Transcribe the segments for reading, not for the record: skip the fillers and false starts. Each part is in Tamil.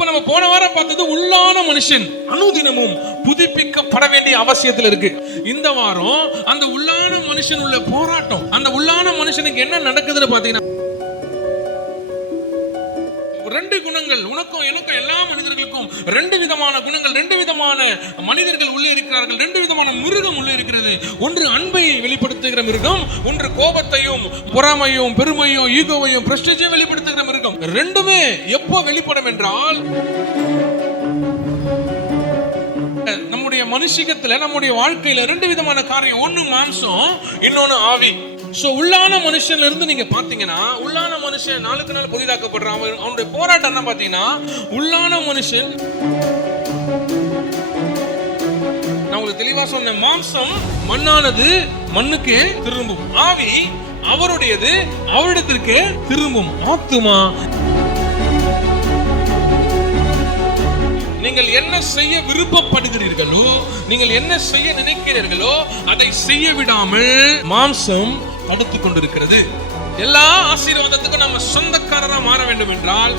இப்ப நம்ம போன வாரம் பார்த்தது உள்ளான மனுஷன் அனுதினமும் புதுப்பிக்கப்பட வேண்டிய அவசியத்தில் இருக்கு. இந்த வாரம் அந்த உள்ளான மனுஷன் உள்ள போராட்டம், அந்த உள்ளான மனுஷனுக்கு என்ன நடக்குதுன்னு பாத்தீங்கன்னா, ரெண்டு குணங்கள், உனக்கும் எனக்கும் எல்லா மனிதர்களுக்கும் ரெண்டு விதமான குணங்கள், ரெண்டு விதமான மனிதர்கள் உள்ளே இருக்கிறார்கள், ரெண்டு விதமான மிருகம் உள்ளே இருக்கிறது. ஒன்று அன்பை வெளிப்படுத்துகிற மிருகம், ஒன்று கோபத்தையும் பொறாமையும் பெருமையும் ஈகோவையும் பிரஸ்டீஜையும் வெளிப்படுத்துகிற மிருகம். ரெண்டுமே எப்போ வெளிப்படும் என்றால், நம்முடைய மனுஷிகத்துல நம்முடைய வாழ்க்கையில ரெண்டு விதமான காரியம், ஒன்னு மாம்சம், இன்னொன்னு ஆவி. சோ உள்ளான மனுஷன்ல இருந்து நீங்க பாத்தீங்கன்னா, உள்ளான மனுஷன் நாளுக்கு நாள் புதிதாக்கப்படுறான். அவனுடைய போராட்டம் என்ன பாத்தீங்கன்னா, உள்ளான மனுஷன், நான் உங்களுக்கு தெளிவா சொன்னேன், மாம்சம் மண்ணானது மண்ணுக்கு திரும்பும், ஆவி அவருடையது அவரிடத்திற்கு திரும்பும். ஆத்துமா, நீங்கள் என்ன செய்ய விருப்பப்படுகிறீர்களோ, நீங்கள் என்ன செய்ய நினைக்கிறீர்களோ அதை செய்ய விடாமல் மாம்சம் தடுத்து கொண்டிருக்கிறது. எல்லா ஆசீர்வாதத்துக்கும் நம்ம சொந்தக்காரரா மாற வேண்டும் என்றால்,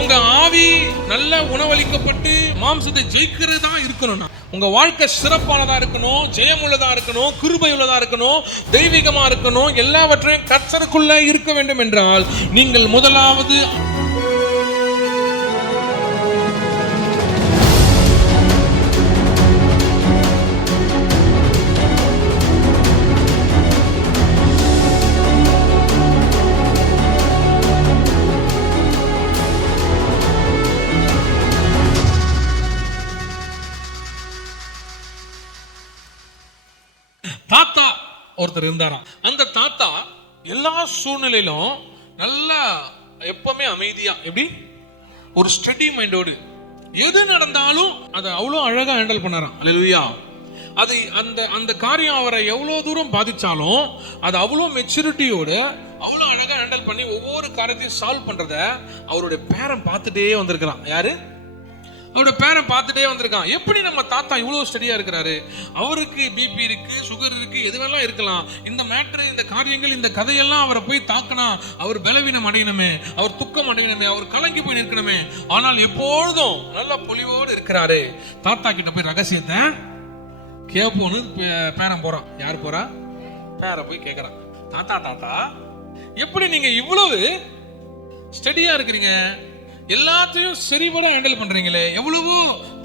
உங்க ஆவி நல்ல உணவளிக்கப்பட்டு மாம்சத்தை ஜெயிக்கிறதா இருக்கணும்னா, உங்க வாழ்க்கை சிறப்பானதா இருக்கணும், ஜெயமுள்ளதா இருக்கணும், கிருபை உள்ளதா இருக்கணும், தெய்வீகமா இருக்கணும், எல்லாவற்றையும் கர்த்தருக்குள்ள இருக்க வேண்டும் என்றால், நீங்கள் முதலாவது தாத்தா ஒருத்தர் இருந்தாராம். அந்த தாத்தா எல்லா சூழ்நிலையிலும் நல்லா எப்பவுமே அமைதியா, எப்படி ஒரு ஸ்டடி மைண்டோடு எது நடந்தாலும் அதை அவ்வளோ அழகா ஹேண்டில் பண்ணாராம். அல்லேலூயா. அது அந்த காரியம் அவரை எவ்வளவு தூரம் பாதிச்சாலும் அது அவ்வளோ மெச்சூரிட்டியோட அவ்வளோ அழகா ஹேண்டில் பண்ணி ஒவ்வொரு காரியத்தையும் சால்வ் பண்றத அவருடைய பேரன் பார்த்துட்டே வந்திருக்கிறான். யாரு? அவரோட பேரன் பார்த்துட்டே வந்திருக்கான். எப்படி நம்ம தாத்தா இவ்வளவு ஸ்டடியா இருக்கிறாரு? அவருக்கு பிபி இருக்கு, சுகர் இருக்கு, எதுவெல்லாம் இருக்கலாம். இந்த மேட்ரு, இந்த காரியங்கள், இந்த கதையெல்லாம் அவரை போய் தாக்கினா அவர் பலவீனம் அடையணுமே, அவர் துக்கம் அடையணுமே, அவர் கலங்கி போய் நிற்கணுமே. ஆனால் எப்பொழுதும் நல்ல பொலிவோடு இருக்கிறாரு. தாத்தா கிட்ட போய் ரகசியத்தை கேட்போன்னு பேரன் போறான். யார் போறா? பேர போய் கேட்கறான். தாத்தா, தாத்தா எப்படி நீங்க இவ்வளவு ஸ்டடியா இருக்கிறீங்க? எல்லாத்தையும் சரிபட ஹேண்டில் பண்றீங்களே, எவ்வளவோ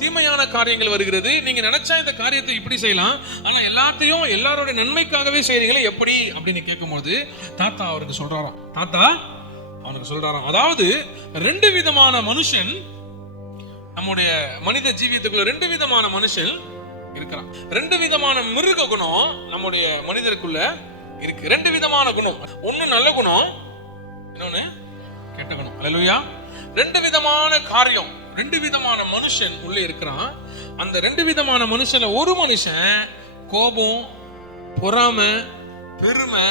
தீமையான காரியங்கள் வருகிறது, நீங்க நினைச்சா இந்த காரியத்தை இப்படி செய்யலாம், ஆனா எல்லாத்தையும் எல்லாரோட நன்மைக்காகவே செய்றீங்களே, எப்படி அப்படின்னு கேட்கும்போது தாத்தா அவருக்கு சொல்றாராம். தாத்தா அவனுக்கு சொல்றாராம், அதாவது ரெண்டு விதமான மனுஷன் நம்முடைய மனித ஜீவியத்துக்குள்ள ரெண்டு விதமான மனுஷன் இருக்கிறான். ரெண்டு விதமான மிருக குணம் நம்முடைய மனிதருக்குள்ள இருக்கு. ரெண்டு விதமான குணம், ஒன்னு நல்ல குணம், இன்னொன்னு கெட்ட குணம். அல்லேலூயா. ரெண்டு விதமான காரியம், ரெண்டு விதமான மனுஷன் உள்ளே இருக்கிறான். அந்த ரெண்டு விதமான மனுஷன், ஒரு மனுஷன் கோபம், பொறாமை, பெருமை,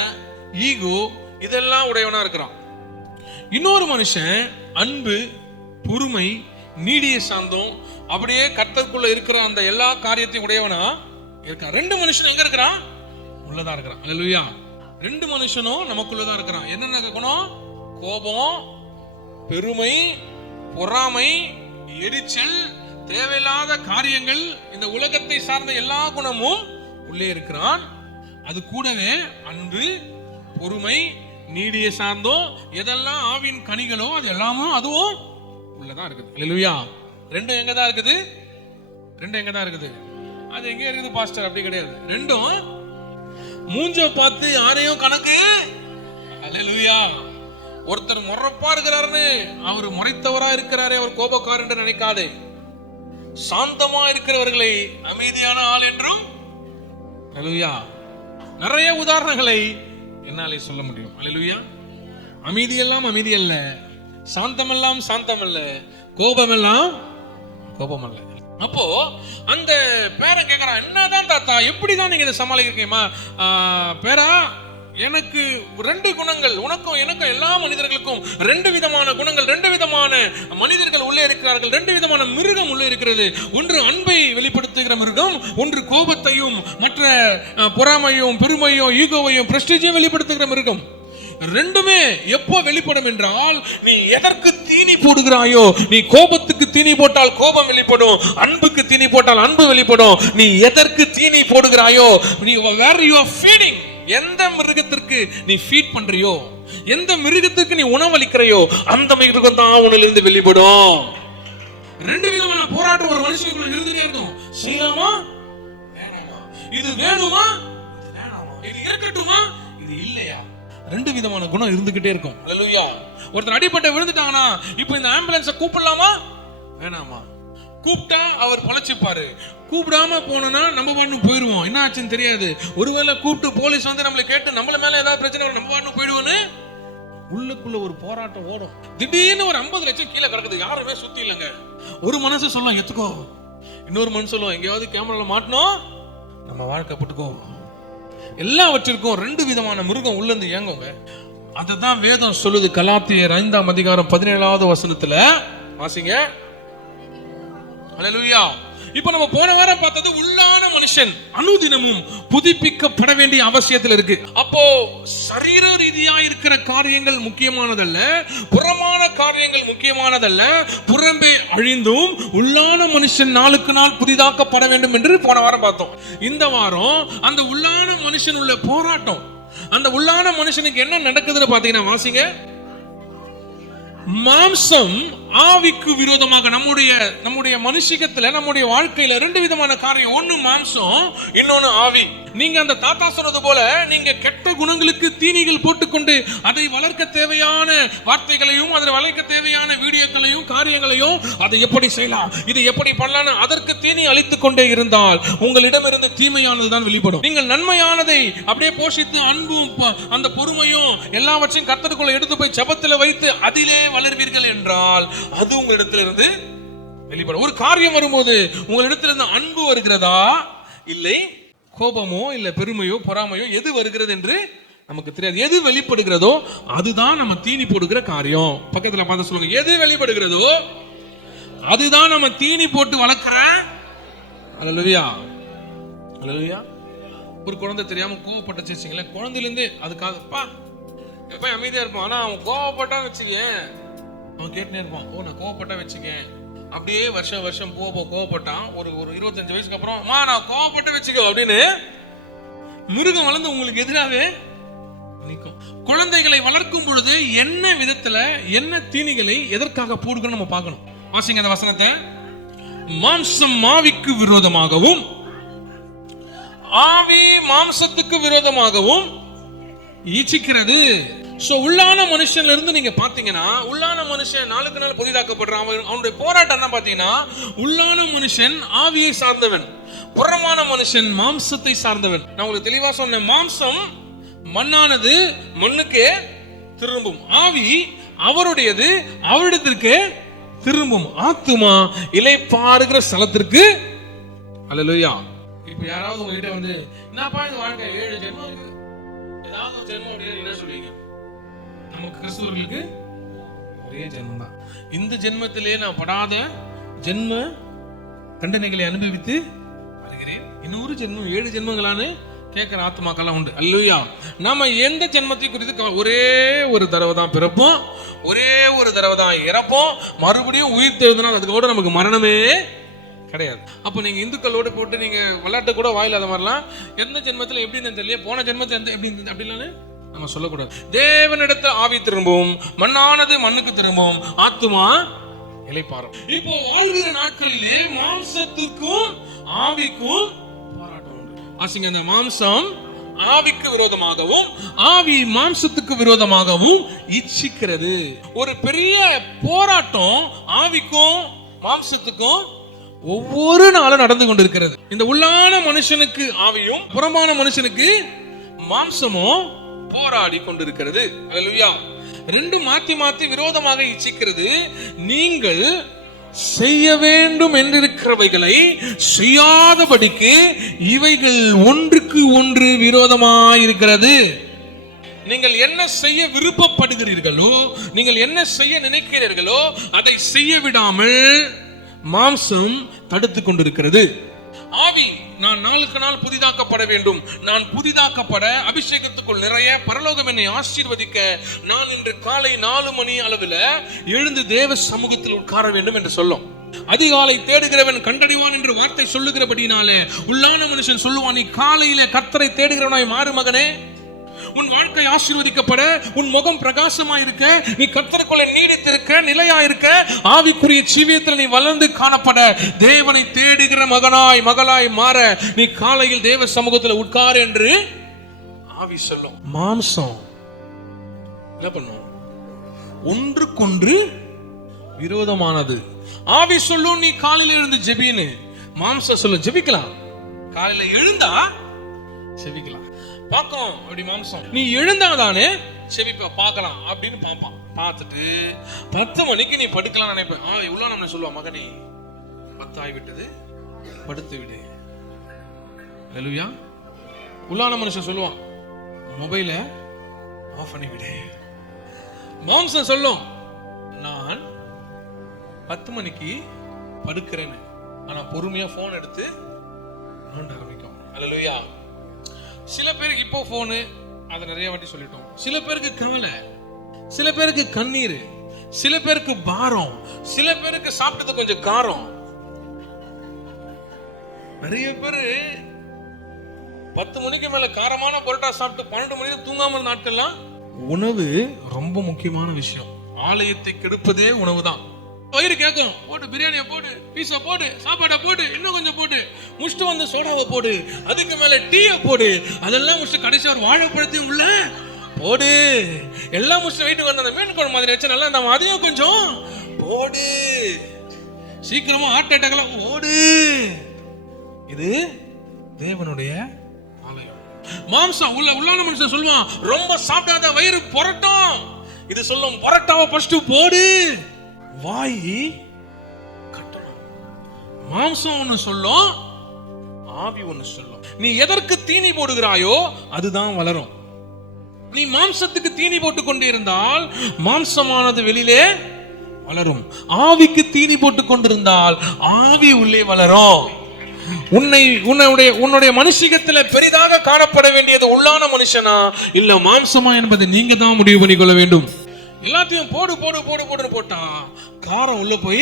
ஈகோ இதெல்லாம் உடையவனா இருக்கிறான். இன்னொரு மனுஷன் அன்பு, பொறுமை, நீடிய சாந்தம், அப்படியே கர்த்தருக்குள்ள இருக்கிற அந்த எல்லா காரியத்தையும் உடையவனா இருக்கான். ரெண்டு மனுஷன் எங்க இருக்கிறான்? உள்ளதா இருக்கிறான். அல்லேலூயா. ரெண்டு மனுஷனும் நமக்குள்ளதான் இருக்கிறான். என்னென்ன குணம்? கோபம், பெருமை, பொறாமை, எரிச்சல், தேவையில்லாத காரியங்கள், இந்த உலகத்தை சார்ந்த எல்லா குணமும் உள்ளே இருக்கிறான். அது கூடவே அன்பு, பொறுமை, நீடிய சாந்தம், எதெல்லாம் ஆவின் கனிகளோ அது எல்லாமும் அதுவும் உள்ளதான் இருக்குது. அல்லேலூயா. ரெண்டும் எங்கதான் இருக்குது? ரெண்டும் எங்கதான் இருக்குது? அது எங்க இருக்குது பாஸ்டர்? அப்படி கிடையாது. ரெண்டும் மூஞ்ச பார்த்து யாரையும் கணக்கு. அல்லேலூயா. ஒருத்தர் முறைப்பா இருக்கிறாருன்னு அவர் முறைத்தவரா இருக்கிறாரே அவர் கோபக்காரர் என்று நினைக்காதே. சாந்தமா இருக்கிறவர்களை அமைதியான ஆள் என்றும். அல்லேலூயா. நிறைய உதாரணங்களை என்னாலே சொல்ல முடியும். அல்லேலூயா. அமைதியெல்லாம் அமைதி அல்ல, சாந்தமெல்லாம் சாந்தம் அல்ல, கோபமெல்லாம் கோபம் அல்ல. அப்போ அந்த பேரன் கேட்கிறான், என்னதான் தாத்தா எப்படிதான் நீங்க இதை சமாளிக்கிறீங்கம்மா? பேரா, எனக்கு ரெண்டு குணங்கள், உனக்கும் எனக்கும் எல்லா மனிதர்களுக்கும் ரெண்டு விதமான குணங்கள், ரெண்டு விதமான மனிதர்கள் உள்ளே இருக்கிறார்கள், ரெண்டு விதமான மிருகம் உள்ளே இருக்கிறது. ஒன்று அன்பை வெளிப்படுத்துகிற மிருகம், ஒன்று கோபத்தையும் மற்ற பொறாமையும் பெருமையும் ஈகோவையும் பிரஸ்டீஜையும் வெளிப்படுத்துகிற மிருகம். ரெண்டுமே எப்போ வெளிப்படும் என்றால், நீ எதற்கு தீனி போடுகிறாயோ, நீ கோபத்துக்கு தீனி போட்டால் கோபம் வெளிப்படும், அன்புக்கு தீனி போட்டால் அன்பு வெளிப்படும். நீ எதற்கு தீனி போடுகிறாயோ, நீ where you are feeding, எந்த மிருகத்திற்கு நீ ஃபீட் பண்றியோ, எந்த மிருகத்துக்கு நீ உணவளிக்கிறையோ, அந்த மிருகம் தான் உன்னிலிருந்து வெளிப்படும். ரெண்டு விதமான போராட்டம் ஒரு மனுஷனுக்குள்ள இருந்துட்டே இருக்கும். செய்யலாமா வேணாமா, இது வேணுமா வேணாமா, இது இருக்கட்டுமா இது இல்லையா, ரெண்டு விதமான குணம் இருந்துகிட்டே இருக்கும். ஹல்லேலூயா. ஒருத்தர் அடிபட்டு விழுந்துட்டாங்கன்னா, இப்போ இந்த ஆம்புலன்ஸை கூப்பிடலாமா வேணாமா? கூப்பிட்டா அவர் பொழைச்சிப்பாரு, கூப்பிடாம போனோம்னா நம்ம பாட்டு போயிடுவோம், என்ன ஆச்சுன்னு தெரியாது. ஒருவேளை கூப்பிட்டு போலீஸ் வந்து நம்மளை கேட்டு நம்மள மேல ஏதாவது பிரச்சனை வரும், நம்ம பாட்டு போயிடுவோன்னு உள்ளுக்குள்ள ஒரு போராட்டம் ஓடும். திடீர்னு ஒரு 50 லட்சம் கீழே கிடக்குது, யாருமே சுத்தி இல்லைங்க. ஒரு மனசு சொல்லும் எத்துக்கோ, இன்னொரு மனசு சொல்லும் எங்கேயாவது கேமரால மாட்டணும் நம்ம வாழ்க்கை பட்டுக்கோ. எல்லாவற்றிற்கும் ரெண்டு விதமான மிருகம் உள்ள இருந்து இயங்குங்க. அதுதான் வேதம் சொல்லுது. கலாத்தியர் 5ஆம் அதிகாரம் 17வது வசனத்துல வாசிங்க. ஹல்லேலூயா. இப்ப நம்ம போன வாரம் பார்த்தது உள்ளான மனுஷன் அனுதினமும் புதுப்பிக்கப்பட வேண்டிய அவசியத்தில் இருக்கு. அப்போ சரீர ரீதியா இருக்கிற காரியங்கள் முக்கியமானதல்ல, புறமான காரியங்கள் முக்கியமானதல்ல. புறம்பே அழிந்தும் உள்ளான மனுஷன் நாளுக்கு நாள் புதிதாக்கப்பட வேண்டும் என்று போன வாரம் பார்த்தோம். இந்த வாரம் அந்த உள்ளான மனுஷன் உள்ள போராட்டம், அந்த உள்ளான மனுஷனுக்கு என்ன நடக்குதுன்னு பாத்தீங்கன்னா வாசிங்க. மாம்சம் ஆவிக்கு விரோதமாக நம்முடைய மனுஷிகத்துல நம்முடைய வாழ்க்கையில ரெண்டு விதமான காரியம். ஒன்னு மாம்சம், இன்னொன்னு ஆவி. நீங்க அந்த தாத்தா சொன்னது போல நீங்க கெட்ட குணங்களுக்கு தீனிகள் போட்டுக்கொண்டு அதை வளர்க்க தேவையான வார்த்தைகளையும் அதை வளர்க்க தேவையான வீடியோக்களையும் காரியங்களையும் அதை எப்படி செய்யலாம், இது எப்படி பண்ணலாம், அதற்கு தீனி அளித்துக் கொண்டே இருந்தால் உங்களிடமிருந்து தீமையானதுதான் வெளிப்படும். நீங்கள் நன்மையானதை அப்படியே போஷித்து அன்பும் அந்த பொறுமையும் எல்லாவற்றையும் கர்த்தருக்குள்ள எடுத்து போய் ஜெபத்துல வைத்து அதிலே வளர்வீர்கள் என்றால் அது உங்களிடத்திலிருந்து வெளிப்படும். ஒரு காரியம் வரும்போது உங்களிடத்திலிருந்து அன்பு வருகிறதா, இல்லை கோபமோ இல்ல பெருமையோ பொறாமையோ எது வருகிறது என்று நமக்கு தெரியாது. எது வெளிப்படுகிறதோ அதுதான் நம்ம தீனி போடுகிற காரியம். பக்கத்துல பார்த்து சொல்லுங்க, எது வெளிப்படுகிறதோ அதுதான் நம்ம தீனி போட்டு வளர்க்கிற. ஹல்லேலூயா. ஹல்லேலூயா. ஒரு குழந்தை தெரியாம கோவப்பட்டு வச்சுங்களேன், குழந்தையில இருந்து அதுக்காக எப்ப அமைதியா இருப்பான். ஆனா அவன் கோவப்பட்டான்னு வச்சுக்கேன், அவன் கேட்டுனே இருப்பான், ஓ நான் கோவப்பட்டா வச்சுக்கேன். அப்படியே வருஷம் கோவப்பட்டான். ஒரு 25 வயசுக்கு அப்புறம் நான் கோவப்பட்ட வச்சுக்கோ அப்படின்னு மிருகம் வளர்ந்து உங்களுக்கு எதிராகவே நிற்கும். குழந்தைகளை வளர்க்கும் பொழுது என்ன விதத்துல என்ன தீனிகளை எதற்காக போடுகிறோம் நம்ம பார்க்கணும். வாசிங்க அந்த வசனத்தை. மாம்சம் ஆவிக்கு விரோதமாகவும் ஆவி மாம்சத்துக்கு விரோதமாகவும் ஈச்சிக்கிறது. சோ உள்ளான மனுஷன்ல இருந்து நீங்க பாத்தீங்கன்னா, உள்ளான மனுஷன் நாளுக்கு நாள் புதிதாக்கப்படுறான். அவனுடைய போராட்டம் என்ன பாத்தீங்கன்னா, உள்ளான மனுஷன் ஆவியை சார்ந்தவன், புறமான மனுஷன் மாம்சத்தை சார்ந்தவன். நான் உங்களுக்கு தெளிவா சொன்னேன், மாம்சம் மண்ணானது மண்ணுக்கே திரும்பும், ஆவி அவருடையது அவரிடத்திற்கு திரும்பும், ஆத்துமா இலை பாருகிற ஸ்தலத்திற்கு. ஹல்லேலூயா. இப்ப யாராவது உங்ககிட்ட வந்து என்னப்பா இந்த வாழ்க்கை 7 ஜென்மம் ஏதாவது ஒரு ஜென்மம் அப்படின்னு என்ன சொல்றீங்க? நமக்கு கிறிஸ்தவர்களுக்கு ஒரே ஜென்மம் தான். இந்த ஜென்மத்திலே நான் படாத ஜென்ம தண்டனைகளை அனுபவித்து வருகிறேன், இன்னொரு ஜென்மம் 7 ஜென்மங்களான்னு கேட்கிற ஆத்மாக்கெல்லாம் உண்டு. அல்லேலூயா. நாம எந்த ஜென்மத்தை குறித்து ஒரே ஒரு தடவை தான் பிறப்போம், ஒரே ஒரு தடவை தான் இறப்போம், மறுபடியும் உயிர் தேர்ந்தனால் அதுக்கோட நமக்கு மரணமே கிடையாது. அப்ப நீங்க இந்துக்களோட போட்டு நீங்க விளையாட்டு கூட வாயில அந்த மாதிரிலாம் எந்த ஜென்மத்துல எப்படி தெரியல, போன ஜென்மத்துல எந்த எப்படி அப்படின்னு நம்ம சொல்லக்கூடாது. தேவனிடத்தில் ஆவி திரும்பும், மண்ணானது மண்ணுக்கு திரும்பும், ஆத்துமா இளைப்பாறும். இப்போ வாழ்கிற நாட்களிலே மாம்சத்துக்கும் ஆவிக்கும் போராட்டம் உண்டு. ஆசிங்க, அந்த மாம்சம் ஆவிக்கு விரோதமாகவும் ஆவி மாம்சத்துக்கு விரோதமாகவும் இச்சிக்கிறது. ஒரு பெரிய போராட்டம் ஆவிக்கும் மாம்சத்துக்கும் ஒவ்வொரு நாளும் நடந்து கொண்டிருக்கிறது. இந்த உள்ளான மனுஷனுக்கு ஆவியும் புறமான மனுஷனுக்கு மாம்சமும் போராடி கொண்டிருக்கிறது. ஹல்லேலூயா. ரெண்டும் மாத்தி மாத்தி விரோதமாக இச்சிக்கிறது. நீங்கள் செய்ய வேண்டும் என்றிருக்கிறவைகளை செய்யாதபடிக்கு இவைகள் ஒன்றுக்கு ஒன்று விரோதமாயிருக்கிறது. நீங்கள் என்ன செய்ய விருப்பப்படுகிறீர்களோ, நீங்கள் என்ன செய்ய நினைக்கிறீர்களோ அதை செய்ய விடாமல் மாம்சம் தடுத்து கொண்டிருக்கிறது. ஆவி நான் நாளுக்கு நாள் புதிதாக்கப்பட வேண்டும். நான் புதிதாக்கப்பட அபிஷேகத்துக்குள் நிறைய பரலோகம் என்னை ஆசீர்வதிக்க நான் இன்று காலை 4 மணி அளவில் எழுந்து தேவ சமூகத்தில் உட்கார வேண்டும் என்று சொல்லும். அதிகாலை தேடுகிறவன் கண்டடைவான் என்று வார்த்தை சொல்லுகிறபடினாலே உள்ளான மனுஷன் சொல்லுவான், நீ காலையில கர்த்தரை தேடுகிறவனாய் மாறு மகனே. உன் வாழ்க்கை ஆசீர்வதிக்கப்பட, உன் முகம் பிரகாசமா இருக்க, நீ கர்த்தருக்குள்ள நீடித்திருக்க, நிலையா இருக்க, ஆவிக்குரிய ஜீவியத்தில் நீ வளர்ந்து காணப்பட, தேவனை தேடுகிற மகனாய் மகளாய் மாற நீ காலையில் தேவ சமூகத்தில் உட்கார் என்று ஆவி சொல்லும். மாம்சம் என்ன பண்ணும்? ஒன்றுக்கொன்று விரோதமானது. ஆவி சொல்லும் நீ காலையில எழுந்து ஜெபின்னு, மாம்சம் சொல்லும் ஜெபிக்கலாம். காலையில எழுந்தா செபிக்கலாம். பார்க்கும் அப்படி மாம்சம், நீ எழுந்தாதானே செபிப்ப பார்க்கலாம் அப்படின்னு பார்ப்பான். பார்த்துட்டு 10 மணிக்கு நீ படுக்கலாம் நினைப்பேன். இவ்வளவு நம்ம சொல்லுவான், மகனே 10 ஆகிவிட்டது படுத்து விடு. ஹல்லேலூயா. உள்ளான மனுஷன் சொல்லுவான், மொபைலை ஆஃப் பண்ணி விடு. மாம்சம் சொல்லும், நான் 10 மணிக்கு படுக்கிறேன்னு. ஆனா பொறுமையா போன் எடுத்து ஆரம்பிக்கும். ஹல்லேலூயா. சில பேருக்கு இப்போ போனு, அதை நிறைய வாட்டி சொல்லிட்டோம். சில பேருக்கு கவலை, சில பேருக்கு கண்ணீர், சில பேருக்கு பாரம், சில பேருக்கு சாப்பிட்டது கொஞ்சம் காரம். நிறைய பேரு 10 மணிக்கு மேல காரமான பரோட்டா சாப்பிட்டு 12 மணிக்கு தூங்காமல் நாட்கள்லாம். உணவு ரொம்ப முக்கியமான விஷயம். ஆலயத்தை கெடுப்பதே உணவு தான். வயிறு கேட்கும், போட்டு பிரியாணியை போடு, பீஸா போடு, சாப்பாடை போடு, இன்னும் கொஞ்சம் போடு, முடிச்சுட்டு வந்து சோடாவை போடு, அதுக்கு மேல டீயை போடு, அதெல்லாம் முடிச்சுட்டு கடைசி ஒரு வாழைப்பழத்தையும் உள்ள போடு, எல்லாம் முடிச்சுட்டு வீட்டுக்கு வந்து அந்த மீன் குழம்பு மாதிரி வச்சு நல்லா நம்ம அதையும் கொஞ்சம் போடு, சீக்கிரமா ஹார்ட் அட்டாக்லாம் ஓடு. இது தேவனுடைய ஆலயம். மாம்சம் உள்ளான மனுஷன் சொல்லுவான், ரொம்ப சாப்பிடாத வயிறு புரட்டும். இது சொல்லும், புரட்டாவை ஃபர்ஸ்ட் போடு. வாய் கட்டணும். மாம்சம் ஒண்ணு சொல்லும், ஆவி ஒண்ணு சொல்லும். நீ எதற்கு தீனி போடுகிறாயோ அதுதான் வளரும். நீ மாம்சத்துக்கு தீனி போட்டுக் கொண்டே இருந்தால் மாம்சமானது வெளியிலே வளரும். ஆவிக்கு தீனி போட்டுக் கொண்டிருந்தால் ஆவி உள்ளே வளரும். உன்னுடைய மனுஷிகத்துல பெரிதாக காணப்பட வேண்டியது உள்ளான மனுஷனா இல்ல மாம்சமா என்பதை நீங்க தான் முடிவு பண்ணிக்கொள்ள வேண்டும். எல்லாத்தையும் போடு போடு போடு போடு போட்டா காரம் உள்ள போய்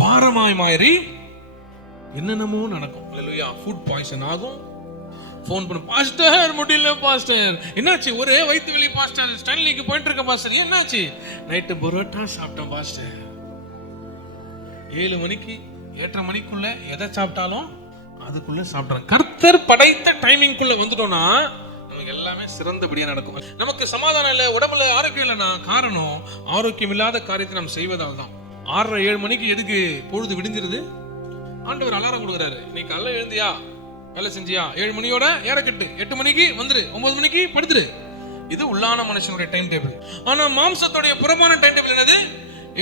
பாரமாய் மாறி என்னென்னமோ நடக்கும். ஹல்லேலூயா. ஃபுட் பாய்சன் ஆகும். ஃபோன் பண்ண, பாஸ்டர் முடியல பாஸ்டர், என்னாச்சு? ஒரே வயிற்று வலி பாஸ்டர், ஸ்டைலிக்கு போயிட்டு இருக்க பாஸ்டர், என்னாச்சு? நைட்டு பரோட்டா சாப்பிட்டேன் பாஸ்டர். 7 மணிக்கு 8:30 மணிக்குள்ள எதை சாப்பிட்டாலும் அதுக்குள்ள சாப்பிட்றேன். கர்த்தர் படைத்த டைமிங்குள்ள வந்துட்டோம்னா நமக்கு எல்லாமே சிறந்தபடியா நடக்கும். நமக்கு சமாதானம் இல்லை, உடம்புல ஆரோக்கியம் இல்லைன்னா காரணம் ஆரோக்கியம் இல்லாத காரியத்தை நம்ம செய்வதால் தான். 6:30 7 மணிக்கு எதுக்கு பொழுது விடிஞ்சிருது? ஆண்டவர் அலாரம் கொடுக்குறாரு, நீ காலைல எழுந்தியா, வேலை செஞ்சியா, 7 மணியோட ஏறக்கட்டு, 8 மணிக்கு வந்துரு, 9 மணிக்கு படுத்துரு. இது உள்ளான மனுஷனுடைய டைம் டேபிள். ஆனா மாம்சத்துடைய புறமான டைம் டேபிள் என்னது?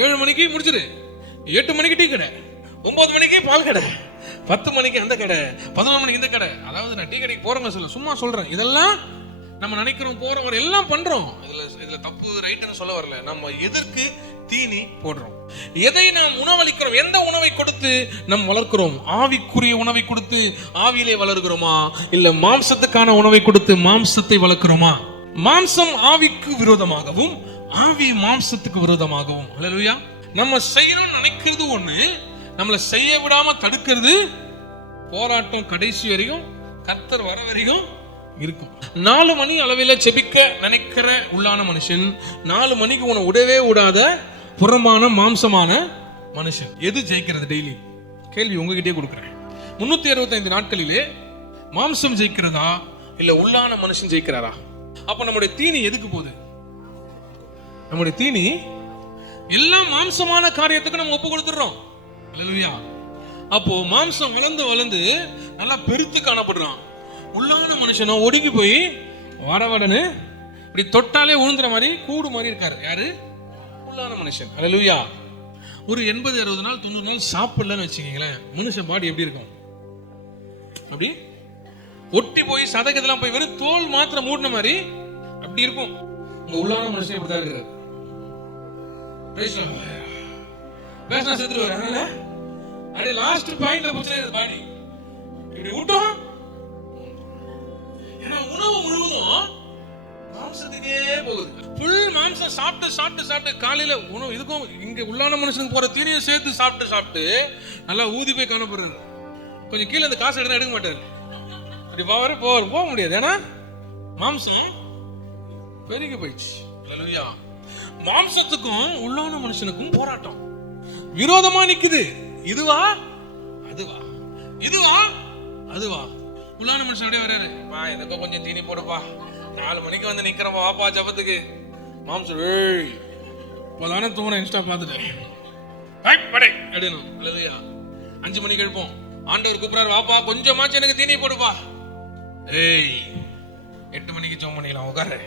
7 மணிக்கு முடிச்சிரு, 8 மணிக்கு டீ கடை, 9 மணிக்கு பால் கடை, 10 மணிக்கு அந்த கடை, 11 மணிக்கு இந்த கடை. அதாவது நான் டீ கடைக்கு போறேங்க சொல்ல, சும்மா சொல்றேன். இதெல்லாம் நம்ம நினைக்கிறோம், போறோம், வர எல்லாம் பண்றோம். இதுல தப்பு ரைட்டுன்னு சொல்ல வரல. நம்ம எதற்கு தீனி போடுறோம்? எதை நாம் உணவளிக்கிறோம்? எந்த உணவை கொடுத்து நாம் வளர்க்கிறோம்? ஆவிக்குரிய உணவை கொடுத்து ஆவியிலே வளர்கிறோமா இல்ல மாம்சத்துக்கான உணவை கொடுத்து மாம்சத்தை வளர்க்கிறோமா? மாம்சம் ஆவிக்கு விரோதமாகவும் ஆவி மாம்சத்துக்கு விரோதமாகவும். ஹல்லேலூயா. நம்ம செய்யணும்னு நினைக்கிறது ஒண்ணு, நம்மளை செய்ய விடாம தடுக்கிறது போராட்டம் கடைசி வரைக்கும், கர்த்தர் வர வரைக்கும் இருக்கும். 4 மணி அளவில் செபிக்க நினைக்கிற உள்ளான மனுஷன், 4 மணிக்கு உன விடவே விடாத புறமான மாம்சமான மனுஷன். எது ஜெயிக்கிறது? டெய்லி கேள்வி உங்ககிட்டே கொடுக்கிறேன். 365 நாட்களிலே மாம்சம் ஜெயிக்கிறதா இல்ல உள்ளான மனுஷன் ஜெயிக்கிறாரா? அப்ப நம்முடைய தீனி எதுக்கு போகுது? நம்முடைய தீனி எல்லாம் மாம்சமான காரியத்துக்கு நம்ம ஒப்பு கொடுத்துறோம். ஹல்லேலூயா. அப்போ மாம்சம் வளர்ந்து வளர்ந்து நல்லா பெருத்து காணப்படுறான். உள்ளான மனுஷனோ ஒடுங்கி போய் வடவடன்னு இப்படி தொட்டாலே உழுந்துற மாதிரி கூடு மாதிரி இருக்காரு. யாரு? உள்ளான மனுஷன். ஹல்லேலூயா. ஒரு 80 60 நாள் 90 நாள் சாப்பிடலன்னு வச்சுக்கீங்களேன், மனுஷன் பாடி எப்படி இருக்கும்? அப்படி ஒட்டி போய் சதகதெல்லாம் போய் வெறும் தோல் மாத்திரம் மூடின மாதிரி அப்படி இருக்கும். உங்க உள்ளான மனுஷன் இப்படிதான் இருக்கிறார். பேசினா செத்துருவாரு. அப்படியே லாஸ்ட் பாயிண்ட்ல போச்சு பாடி இப்படி விட்டோம். ஏன்னா உணவு முழுவதும் மாம்சத்துக்கே போகுது. ஃபுல் மாம்சம் சாப்பிட்டு சாப்பிட்டு சாப்பிட்டு காலையில உணவு இதுக்கும் இங்க உள்ளான மனுஷனுக்கு போற தீனியை சேர்த்து சாப்பிட்டு சாப்பிட்டு நல்லா ஊதி போய் காணப்படுறாரு. கொஞ்சம் கீழே அந்த காசு எடுத்தா எடுக்க மாட்டாரு. அப்படி போக முடியாது. ஏன்னா மாம்சம் பெருகி போயிடுச்சு. அல்லேலூயா. மாம்சத்துக்கும் உள்ளான மனுஷனுக்கும் போராட்டம் விரோதமா நிக்குது. இதுவா அதுவா, இதுவா அதுவா. உள்ளான மனுஷன் அப்படியே வர்றாரு, பா எனக்கு கொஞ்சம் தீனி போடுப்பா, 4 மணிக்கு வந்து நிக்கிறப்பா, வாப்பா ஜபத்துக்கு. மாம்சம் இப்போதானே தூங்கின இன்ஸ்டா பார்த்துட்டேன் அப்படின்னு. அல்லேலூயா. 5 மணிக்கு எழுப்போம், ஆண்டவர் கூப்பிடாரு, வாப்பா கொஞ்சமாச்சும் எனக்கு தீனி போடுப்பா. 8 மணிக்கு ஜோம் பண்ணிக்கலாம் உட்காரு.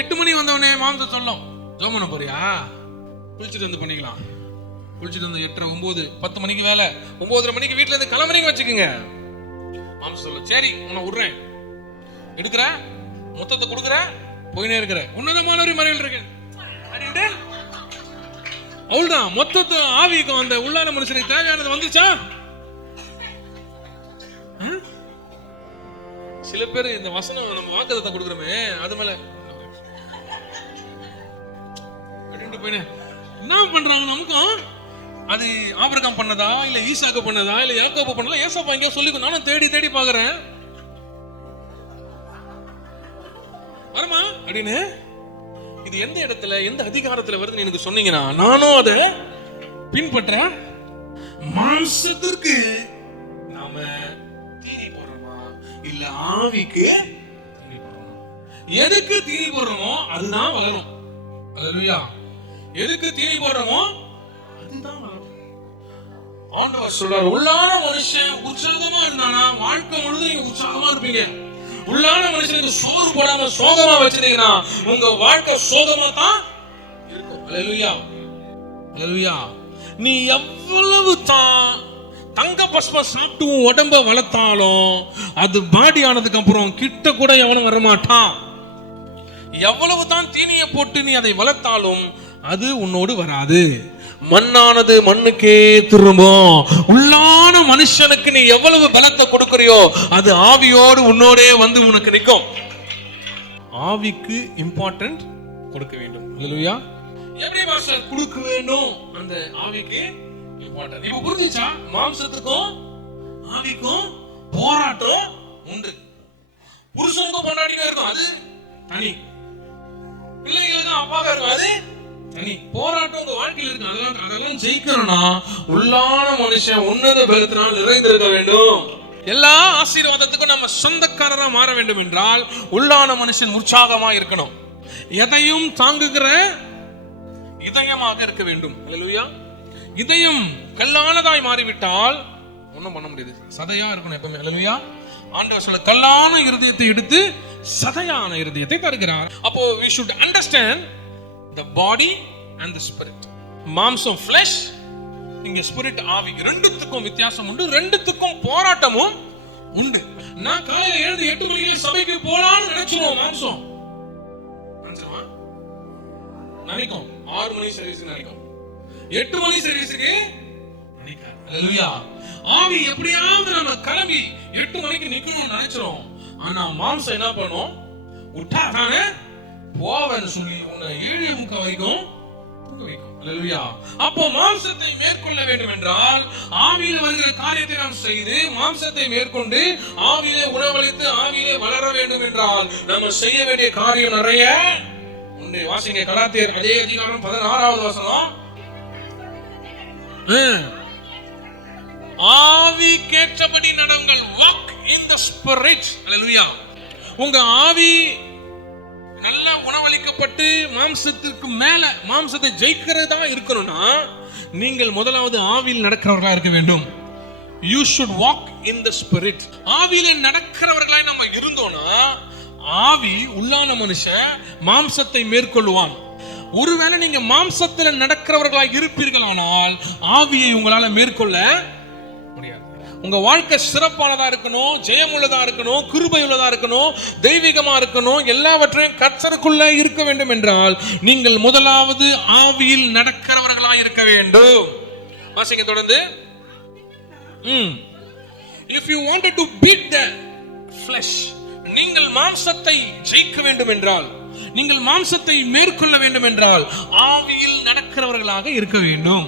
8 மணி வந்தவனே மாம்சம் சொல்லும், ஜோம் பண்ண போறியா, குளிச்சுட்டு வந்து பண்ணிக்கலாம். குளிச்சுட்டு வந்து 8:30 9 10 மணிக்கு வேலை, 9:30 மணிக்கு வீட்டுல இருந்து கிளம்புறீங்க வச்சுக்கோங்க. மாம்சம் சொல்லும், சரி உன்னை விடுறேன், எடுக்கிற மொத்தத்தை கொடுக்குற, போயினே இருக்கிற, உன்னதமான ஒரு மறைவில் இருக்கு. அவ்வளவுதான், மொத்தத்தை ஆவிக்கும் அந்த உள்ளான மனுஷனுக்கு தேவையானது வந்துச்சா? சில பேர் இந்த வசனம் நம்ம வாக்குதத்தை கொடுக்குறோமே அது மேல என்ன பண்றாங்க, நமக்கும் அது ஆபிரகாம் பண்ணதா இல்ல ஈசாக்கு பண்ணதா இல்ல யாக்கோபு பண்ணதா, ஏசப்பா எங்கேயோ சொல்லி நானும் தேடி தேடி பாக்குறேன் வருமா அப்படின்னு. இது எந்த இடத்துல எந்த அதிகாரத்துல வருதுன்னு எனக்கு சொன்னீங்கன்னா நானும் அதை பின்பற்ற. மாம்சத்திற்கு நாம தீனி போடுறோமா இல்ல ஆவிக்கு தீனி போடுறோமா? எதுக்கு தீனி போடுறோமோ அதுதான் வளரும். அல்லேலூயா. எதுக்கு தீனி போடுறோமோ அதுதான் வளரும். ஆண்டவர் சொல்றார், உள்ளான மனுஷன் உற்சாகமா இருந்தானா வாழ்க்கை முழுதும் நீங்க உற்சாகமா இருப்பீங்க. உள்ளான மனுஷனுக்கு சோறு போடாம சோகமா வச்சிருந்தீங்கன்னா உங்க வாழ்க்கை சோகமா தான் இருக்கும். அல்லேலூயா. அல்லேலூயா. நீ எவ்வளவு தான் தங்க பஸ்பம் சாப்பிட்டு உடம்ப வளர்த்தாலும் அது பாடி ஆனதுக்கு அப்புறம் கிட்ட கூட எவனும் வரமாட்டான். எவ்வளவு தான் தீனியை போட்டு நீ அதை வளர்த்தாலும் அது உன்னோடு வராது. மண்ணானது மண்ணுக்கே திரும்பும். உள்ளான மனுஷனுக்கு நீ எவ்வளவு பலத்தை கொடுக்கறியோ அது ஆவியோடு உன்னோடே வந்து உனக்கு நிற்கும். ஆவிக்கு இம்பார்ட்டன்ட் கொடுக்க வேண்டும். அல்லேலூயா. எப்படி மாஸ்டர் கொடுக்க வேண்டும்? அந்த ஆவிக்கு இம்பார்ட்டன்ட். இப்ப புரிஞ்சுச்சா? மாம்சத்துக்கும் ஆவிக்கும் போராட்டம் உண்டு. புருஷனுக்கும் பொண்டாட்டிக்கும் இருக்கும், அது தனி. பிள்ளைகளுக்கும் அப்பாவுக்கும் இருக்கும், அது தனி. போராட்டம் உங்க வாழ்க்கையில் இருக்கு. அதெல்லாம் ஜெயிக்கணும்னா உள்ளான மனுஷன் உன்னத பலத்தினால் நிறைந்திருக்க வேண்டும். எல்லா ஆசீர்வாதத்துக்கும் நம்ம சொந்தக்காரரா மாற வேண்டும் என்றால் உள்ளான மனுஷன் உற்சாகமா இருக்கணும். எதையும் தாங்குகிற இதயமாக இருக்க வேண்டும். அல்லேலூயா. இதயம் கல்லானதாய் மாறிவிட்டால் ஒண்ணும் பண்ண முடியாது. சதையா இருக்கணும் எப்பவுமே. அல்லேலூயா. ஆண்டவர் சொல்ல, கல்லான இருதயத்தை எடுத்து சதையான இருதயத்தை தருகிறார். அப்போ we should understand the body and the spirit. மாம்சம் flesh, இங்க spirit ஆவி. ரெண்டுத்துக்கும் வித்தியாசம் உண்டு, ரெண்டுத்துக்கும் போராட்டமும் உண்டு. நான் காலையில எழுந்து 8 மணிக்கு சபைக்கு போலான்னு நினைச்சிருவோம். மாம்சம் நினைக்கும் 6 மணி சர்வீஸ் நினைக்கும், 8 மணி சர்வீஸுக்கு நினைக்காது. அல்லேலூயா. ஆவி எப்படியாவது நம்ம கிளம்பி 8 மணிக்கு நிக்கணும்னு நினைச்சிரும். ஆனா மாம்சம் என்ன பண்ணும்? விட்டா தானே போவேன்னு சொல்லி உன்னை 7:45 வரைக்கும் தூங்க வைக்கும். அல்லேலூயா. அப்போ மாம்சத்தை மேற்கொள்ள வேண்டும் என்றால் ஆவியில் வருகிற காரியத்தை நாம் செய்து மாம்சத்தை மேற்கொண்டு ஆவியிலே உணவளித்து ஆவியிலே வளர வேண்டும் என்றால் நம்ம செய்ய வேண்டிய காரியம் நிறைய உண்டு. வாசிங்க கலாத்தியர் அதே அதிகாரம் 16வது வசனம். ஆவி கேட்டபடி நடங்கள். walk in the spirit. அல்லேலூயா. உங்க ஆவி நல்ல உணவளிக்கப்பட்டு மாம்சத்திற்கு மேல மாம்சத்தை ஜெயிக்கிறதா இருக்கணும்னா நீங்கள் முதலாவது ஆவியில் நடக்கிறவர்களா இருக்க வேண்டும். you should walk in the spirit. ஆவியில நடக்கிறவர்களாய் நம்ம இருந்தோம்னா ஆவி உள்ளான மனுஷன் மாம்சத்தை மேற்கொள்வான். ஒருவேளை நீங்க மாம்சத்துல நடக்கிறவர்களாக இருப்பீர்களானால் ஆவியை உங்களால மேற்கொள்ள முடியாது. உங்க வாழ்க்கை சிறப்பானதா இருக்கணும், ஜெயமுள்ளதா இருக்கணும், கிருபை உள்ளதா இருக்கணும், தெய்வீகமா இருக்கணும், எல்லாவற்றையும் கர்த்தருக்குள்ள இருக்க வேண்டும் என்றால் நீங்கள் முதலாவது ஆவியில் நடக்கிறவர்களாக இருக்க வேண்டும். வாசிங்க தொடர்ந்து. if you wanted to beat the flesh, நீங்கள் மாம்சத்தை ஜெயிக்க வேண்டும் என்றால், நீங்கள் மாம்சத்தை மேற்கொள்ள வேண்டும் என்றால் ஆவியில் நடக்கிறவர்களாக இருக்க வேண்டும்.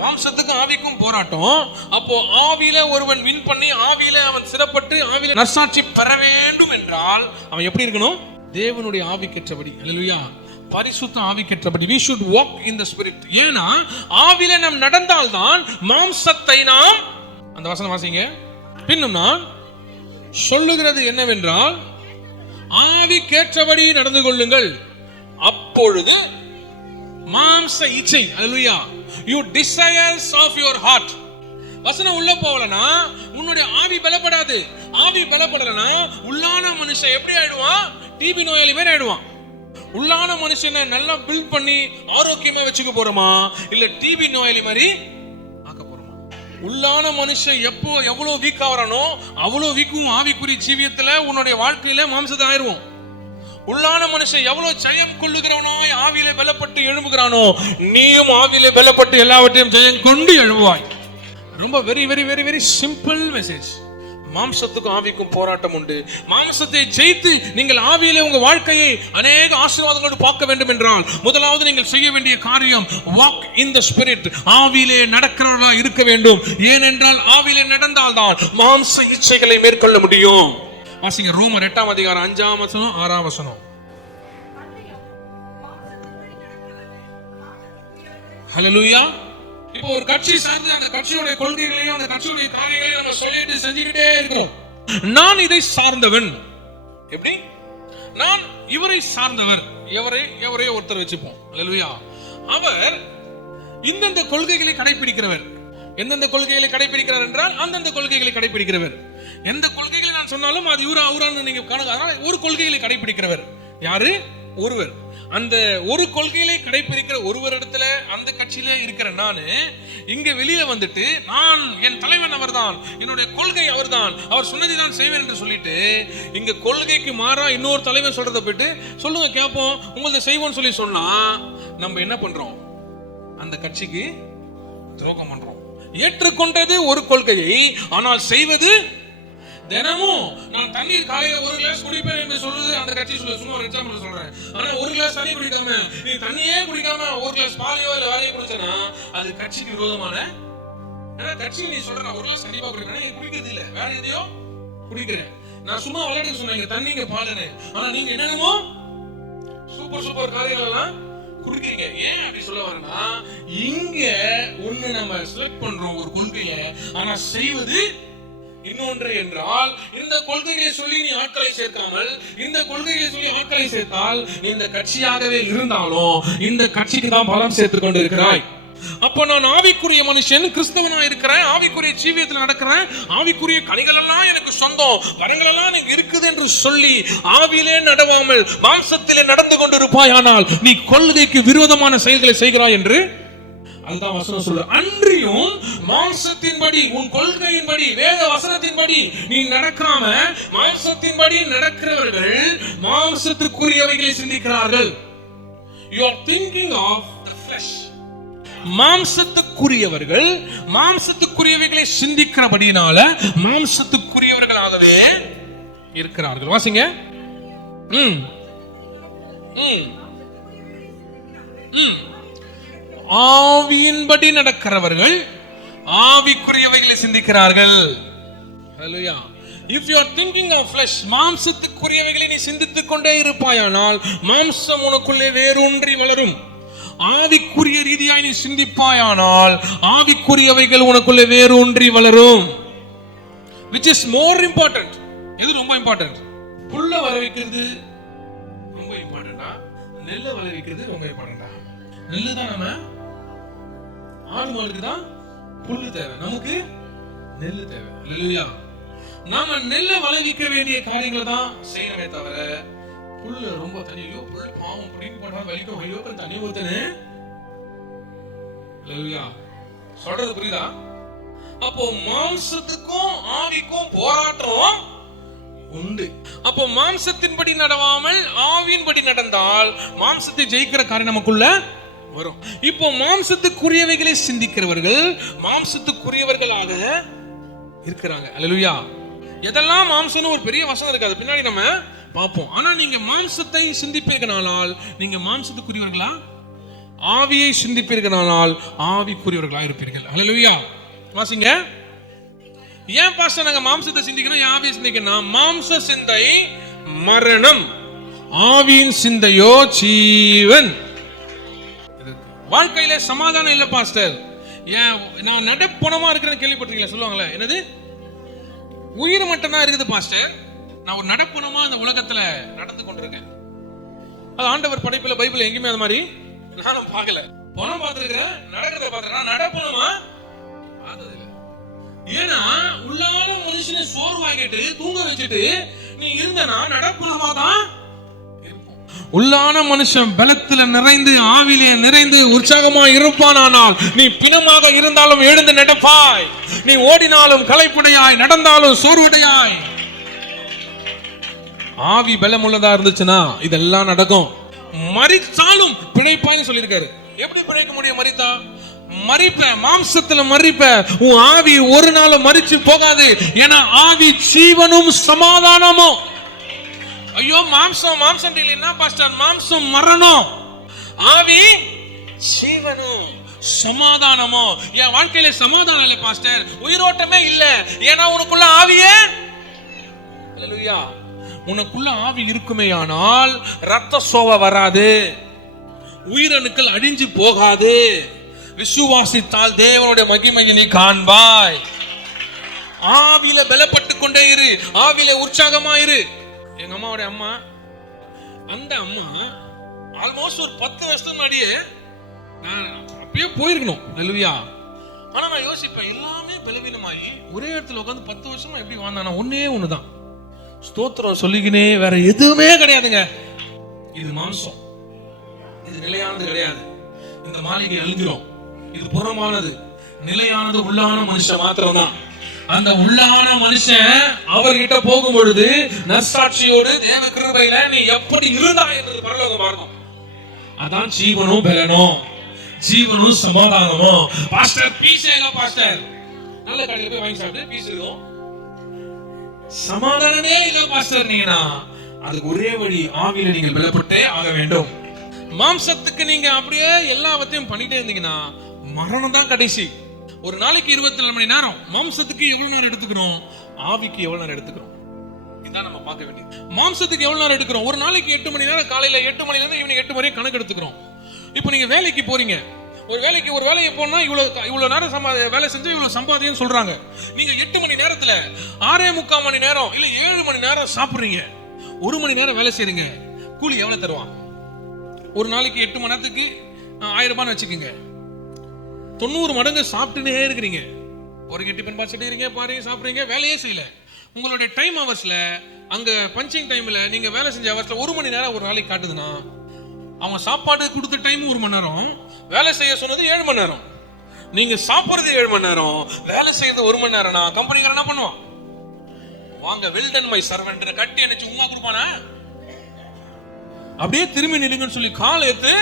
மாம்சத்துக்கும் ஆவிக்கும் போராட்டம். அப்போ ஆவியில ஒருவன் வின் பண்ணி ஆவியில அவன் சிறப்பட்டு ஆவியில நற்சாட்சி பெற வேண்டும் என்றால் அவன் எப்படி இருக்கணும்? தேவனுடைய ஆவிக்கேற்றபடி, அல்லேலூயா, பரிசுத்த ஆவிக்கேற்றபடி we should walk in the spirit. ஏனா ஆவியில நாம் நடந்தால்தான் மாம்சத்தை நாம், அந்த வசனம் வாசிங்க, பின்னும் நான் சொல்லுகிறது என்னவென்றால் ஆவிக்கேற்றபடி நடந்து கொள்ளுங்கள், அப்பொழுது மாம்ச இச்சை, அல்லேலூயா, you desires of your heart. வசனம் உள்ள போகலனா உன்னுடைய ஆவி பலப்படாது. ஆவி பலப்படலனா உள்ளான மனுஷன் எப்படி ஆயிடுவான்? டிபி நோயாளி மாதிரி ஆயிடுவான். உள்ளான மனுஷனை நல்லா பில்ட் பண்ணி ஆரோக்கியமா வச்சுக்க போறோமா, இல்ல டிபி நோயாளி மாதிரி ஆக்க போறோமா? உள்ளான மனுஷன் எப்போ எவ்வளவு வீக் ஆவறானோ அவ்வளவு வீக்கும் ஆவிக்குரிய ஜீவியத்துல உன்னுடைய வாழ்க்கையில மாம்சத்தை ஆயிடுவோம். உள்ளான மனுஷன் எவ்வளவு ஜெயம் கொள்ளுகிறானோ, ஆவியிலே பலப்பட்டு எழும்புகிறானோ, நீயும் ஆவியிலே பலப்பட்டு எல்லாவற்றையும் ஜெயம் கொண்டு எழும்புவாய். ரொம்ப very very very very simple message. மாம்சத்துக்கும் ஆவிக்கும் போராட்டம் உண்டு. மாம்சத்தை ஜெயித்து நீங்கள் ஆவியிலே உங்க வாழ்க்கையை அநேக ஆசீர்வாதங்களோடு பார்க்க வேண்டும் என்றால் முதலாவது நீங்கள் செய்ய வேண்டிய காரியம் walk in the spirit. ஆவியிலே நடக்கிறவர்களா இருக்க வேண்டும். ஏனென்றால் ஆவியிலே நடந்தால்தான் மாம்ச இச்சைகளை மேற்கொள்ள முடியும். வாசிங்க ரோமர் 8ஆம் அதிகாரம் 5ஆம் வசனம் 6ஆம் வசனம். ஹல்லேலூயா. இப்போ ஒரு கட்சி சார்ந்து அந்த கட்சியோட கொள்கைகளையும் அந்த கட்சியோட காரியங்களையும் நம்ம சொல்லிட்டு செஞ்சுக்கிட்டே இருக்கோம். நான் இதை சார்ந்தவன், எப்படி? நான் இவரை சார்ந்தவர். எவரே ஒருத்தர் வச்சுப்போம். ஹல்லேலூயா. அவர் இந்தந்த கொள்கைகளை கடைபிடிக்கிறவர். எந்தெந்த கொள்கைகளை கடைபிடிக்கிறார் என்றால் அந்தந்த கொள்கைகளை கடைபிடிக்கிறவர். எந்த கொள்கைகளை நான் சொன்னாலும் அது இவரான்னு நீங்க காண, ஒரு கொள்கைகளை கடைபிடிக்கிறவர் யாரு? ஒருவர். அந்த ஒரு கொள்கைகளை கடைபிடிக்கிற ஒருவர் இடத்துல அந்த கட்சியில இருக்கிற நானு இங்க வெளியில வந்துட்டு நான் என் தலைவன் அவர்தான், என்னுடைய கொள்கை அவர்தான், அவர் சொன்னதை தான் செய்வேன் என்று சொல்லிட்டு இங்க கொள்கைக்கு மாறா இன்னொரு தலைவன் சொல்றதை போயிட்டு சொல்லுங்க கேட்போம் உங்களது செய்வோம்னு சொல்லி சொன்னா நம்ம என்ன பண்றோம்? அந்த கட்சிக்கு துரோகம் பண்றோம். ஏற்றுக்கொண்டது ஒரு கொள்கையை, ஆனால் செய்வது தினமும் நான் தண்ணீர் காலையில 1 கிளாஸ் குடிப்பேன் என்று சொல்லுது அந்த கட்சி. சும்மா ஒரு எக்ஸாம்பிள் சொல்றேன். ஆனா 1 கிளாஸ் தண்ணி குடிக்காம நீ தண்ணியே குடிக்காம 1 கிளாஸ் பாலையோ இல்ல வேலையோ குடிச்சனா அது கட்சிக்கு விரோதமான. ஏன்னா கட்சி நீ சொல்ற 1 கிளாஸ் கண்டிப்பா குடிக்கிறேன், நீ குடிக்கிறது இல்ல, வேற எதையோ குடிக்கிறேன். நான் சும்மா விளையாட்டு சொன்னேன் தண்ணிங்க பாலுன்னு, ஆனா நீங்க என்னென்னமோ சூப்பர் காரியங்கள் எல்லாம் குடிக்கிறீங்க. ஏன் அப்படி சொல்ல வரேன்னா இங்க ஒண்ணு நம்ம செலக்ட் பண்றோம் ஒரு கொள்கையை, ஆனா செய்வது இன்னொன்று என்றால் இந்த கொள்கைகளை சொல்லி நீ ஆட்களை சேர்க்காமல் இந்த கொள்கைகளை சொல்லி ஆட்களை சேர்த்தால் இந்த கட்சியாகவே இருந்தாலும் இந்த கட்சிக்கு தான் பலம் சேர்த்துக் கொண்டு இருக்கிறாய். அப்ப நான் ஆவிக்குரிய மனுஷன், கிறிஸ்தவனா இருக்கிறேன், ஆவிக்குரிய ஜீவியத்தில் நடக்கிறேன், ஆவிக்குரிய கனிகள் எல்லாம் எனக்கு சொந்தம், வரங்கள் எல்லாம் எனக்கு இருக்குது என்று சொல்லி ஆவியிலே நடவாமல் மாம்சத்திலே நடந்து கொண்டிருப்பாய். ஆனால் நீ கொள்கைக்கு விரோதமான செயல்களை செய்கிறாய் என்று அதுதான் வசனம் சொல்லுது. அன்றியும் மாம்சத்தின்படி உன் கொள்கையின்படி வேத வசனத்தின்படி நீ நடக்காம மாம்சத்தின்படி நடக்கிறவர்கள் மாம்சத்துக்குரியவைகளை சிந்திக்கிறார்கள். You are thinking of the flesh. மாம்சத்துக்குரியவர்கள் மாம்சத்துக்குரியவைகளை சிந்திக்கிறபடினால மாம்சத்துக்குரியவர்களாகவே இருக்கிறார்கள். வாசிங்க. ஆவியின்படி நடக்கிறவர்கள் ஆவிக்குரியவைகளை சிந்திக்கிறார்கள். ஹல்லேலூயா. If you are thinking of flesh, மாம்சத்துக்குரியவைகளை நீ சிந்தித்துக் கொண்டே இருப்பாயானால் மாம்சம் உனக்குள்ளே வேரூன்றி வளரும். ஆவிக்குரிய ரீதியாய் நீ சிந்திப்பாயானால் ஆவிக்குரியவைகள் உனக்குள்ளே வேரூன்றி வளரும். Which is more important? எது ரொம்ப இம்பார்ட்டன்ட்? புல்ல வர வைக்கிறது ரொம்ப இம்பார்ட்டன்டா, நெல்ல வர வைக்கிறது ரொம்ப இம்பார்ட்டன்டா? நெல்லு தான் நம்ம ஆடு மாடுக்கு தான் புல்லு தேவை, நமக்கு நெல்லு தேவை. இல்லையா? நாம நெல்லை விளைவிக்க வேண்டிய காரியங்களை தான் செய்யறமே தவிர புல்லு ரொம்ப தண்ணியோ புல்லு பாவம் பிடிக்க போட்டா வலிக்க வலியோ தண்ணி ஊத்துன்னு. இல்லையா? சொல்றது புரியுதா? அப்போ மாம்சத்துக்கும் ஆவிக்கும் போராட்டம் உண்டு. அப்போ மாம்சத்தின்படி நடவாமல் ஆவியின்படி நடந்தால் மாம்சத்தை ஜெயிக்கிற காரியம் நமக்குள்ள வரும். இப்போ மாம்சத்துக்குரியவைகளை சிந்திக்கிறவர்கள் மாம்சத்துக்குரியவர்களாக இருக்கிறாங்க. அல்லேலூயா. எதெல்லாம் மாம்சம்னு ஒரு பெரிய வசனம் இருக்காது, பின்னாடி நம்ம பார்ப்போம். ஆனா நீங்க மாம்சத்தை சிந்திப்பீர்களானால் நீங்க மாம்சத்துக்குரியவர்களா, ஆவியை சிந்திப்பீர்களானால் ஆவிக்குரியவர்களா இருப்பீர்கள். அல்லேலூயா. வாசிங்க. ஏன் பாஸ்டர் நாங்க மாம்சத்தை சிந்திக்கணும், ஏன் ஆவியை சிந்திக்கணும்? மாம்ச சிந்தை மரணம், ஆவியின் சிந்தையோ ஜீவன். வாழ்க்கையில சமாதானம் இல்ல பாஸ்டர். ஏன் நான் நடப்பணமா இருக்கிறேன்னு கேள்விப்பட்டிருக்கீங்களா? சொல்லுவாங்களே, என்னது உயிர் மட்டும் தான் இருக்குது பாஸ்டர், நான் ஒரு நடப்பணமா இந்த உலகத்துல நடந்து கொண்டிருக்கேன். அது ஆண்டவர் படைப்புல பைபிள் எங்கேயுமே அது மாதிரி நானும் பார்க்கல. பணம் பார்த்திருக்கிறேன், நடக்கிறத பார்த்திருக்கேன், நடப்பணமா பார்த்தது இல்ல. ஏன்னா உள்ளான மனுஷனை சோர்வாகிட்டு தூங்க வச்சுட்டு நீ இருந்தனா நடப்பணமா தான். உள்ளான மனுஷன் பலத்துல நிறைந்து ஆவிலே நிறைந்து உற்சாகமா இருப்பானால் நீ பிணமாக இருந்தாலும் எழுந்து நடப்பாய், நீ ஓடினாலும் களைப்புடையாய், நடந்தாலும் சோர்வுடையாய். ஆவி பலமுள்ளதா இருந்துச்சுன்னா இதெல்லாம் நடக்கும். மரித்தாலும் பிழைப்பாய்னு சொல்லியிருக்காரு. எப்படி பிழைக்க முடியும்? மரித்தா மரிப்ப, மாம்சத்துல மரிப்ப, உன் ஆவி ஒரு நாள் மரிச்சு போகாது. ஏன்னா ஆவி ஜீவனும் சமாதானமும். ஐயோ மாம்சம் மாம்சம் இல்லைன்னா பாஸ்டர், மாம்சம் மரணம், ஆவி ஜீவனும் சமாதானமோ. என் வாழ்க்கையில சமாதானம் இல்லை பாஸ்டர், உயிரோட்டமே இல்ல. ஏன்னா உனக்குள்ள ஆவியே, அல்லேலூயா, உனக்குள்ள ஆவி இருக்குமேயானால் ரத்த சோவை வராது, உயிரணுக்கள் அழிஞ்சு போகாது. விசுவாசித்தால் தேவனுடைய மகிமையை நீ காண்பாய். ஆவியில பலப்பட்டு கொண்டே இரு, ஆவியில உற்சாகமா இரு. எங்க அம்மாவோட அம்மா, அந்த அம்மா ஆல்மோஸ்ட் ஒரு 10 வருஷம் முன்னாடியே நான் அப்பயே போயிருக்கணும். அல்லேலூயா. ஆனா நான் யோசிப்பேன், எல்லாமே பலவீனமாகி ஒரே இடத்துல உட்காந்து 10 வருஷமா எப்படி வாழ்ந்தானா? ஒன்னே ஒண்ணுதான், ஸ்தோத்திரம் சொல்லிக்கினே, வேற எதுவுமே கிடையாதுங்க. இது மாம்சம், இது நிலையானது கிடையாது. இந்த மாளிகை அழிஞ்சிரும், இது புறமானது. நிலையானது உள்ளான மனுஷன் மாத்திரம் தான். அந்த உள்ளான மனுஷன் அவர்கிட்ட போகும் பொழுது நற்சாட்சியோடு தேவ கிருபையில நீ எப்படி இருந்தாய் என்று பரலோகம் பார்க்கும். அதான் ஜீவனும் பலனும், ஜீவனும் சமாதானமும். பாஸ்டர் பீஸ் இல்ல பாஸ்டர், நல்ல கடையில போய் வாங்கி சாப்பிட்டு பீஸ் இருக்கும், சமாதானமே இல்ல பாஸ்டர். நீங்கன்னா அதுக்கு ஒரே வழி, ஆவியில நீங்கள் பலப்பட்டே ஆக வேண்டும். மாம்சத்துக்கு நீங்க அப்படியே எல்லாவற்றையும் பண்ணிட்டே இருந்தீங்கன்னா மரணம் தான் கடைசி. ஒரு நாளைக்கு 24 மணி நேரம். மாம்சத்துக்கு எவ்வளவு நேரம் எடுத்துக்கிறோம், ஆவிக்கு எவ்வளவு நேரம் எடுத்துக்கிறோம், இதான் நம்ம பார்க்க வேண்டியது. மாம்சத்துக்கு எவ்வளவு நேரம் எடுக்கிறோம்? ஒரு நாளைக்கு 8 மணி நேரம், காலையில 8 மணில இருந்து ஈவினிங் 8 வரைக்கும் கணக்கு எடுத்துக்கிறோம். இப்போ நீங்க வேலைக்கு போறீங்க, ஒரு வேலையை போனா இவ்வளவு நேரம் வேலை செஞ்சு இவ்வளவு சம்பாதியம் சொல்றாங்க. நீங்க 8 மணி நேரத்துல 6.25 மணி நேரம் இல்ல 7 மணி நேரம் சாப்பிடுறீங்க, 1 மணி நேரம் வேலை செய்றீங்க, கூலி எவ்வளவு தருவான்? ஒரு நாளைக்கு 8 மணி நேரத்துக்கு 1000 ரூபான்னு வச்சுக்கோங்க. 90 மடங்கு சாப்பிட்டுனே இருக்கிறீங்க. ஒரு டிஃபன் பாக்ஸ் எடுக்கிறீங்க, பாருங்க, சாப்பிடுறீங்க, வேலையே செய்யல. உங்களுடைய டைம் ஹவர்ஸ்ல, அங்க பஞ்சிங் டைம்ல நீங்க வேலை செஞ்ச ஹவர்ஸ்ல 1 மணி நேரம் ஒரு நாளைக்கு காட்டுதுன்னா, அவங்க சாப்பாடு கொடுத்த டைம் 1 மணி நேரம், வேலை செய்ய சொன்னது 7 மணி நேரம், நீங்க சாப்பிடுறது 7 மணி நேரம், வேலை செய்யறது 1 மணி நேரம்னா கம்பெனிக்காரன் என்ன பண்ணுவான்? வாங்க வெல் டன் மை சர்வெண்ட் கட்டி அணைச்சு உமா கொடுப்பானா? அப்படியே திரும்பி நில்லுங்கன்னு சொல்லி கால் எடுத்து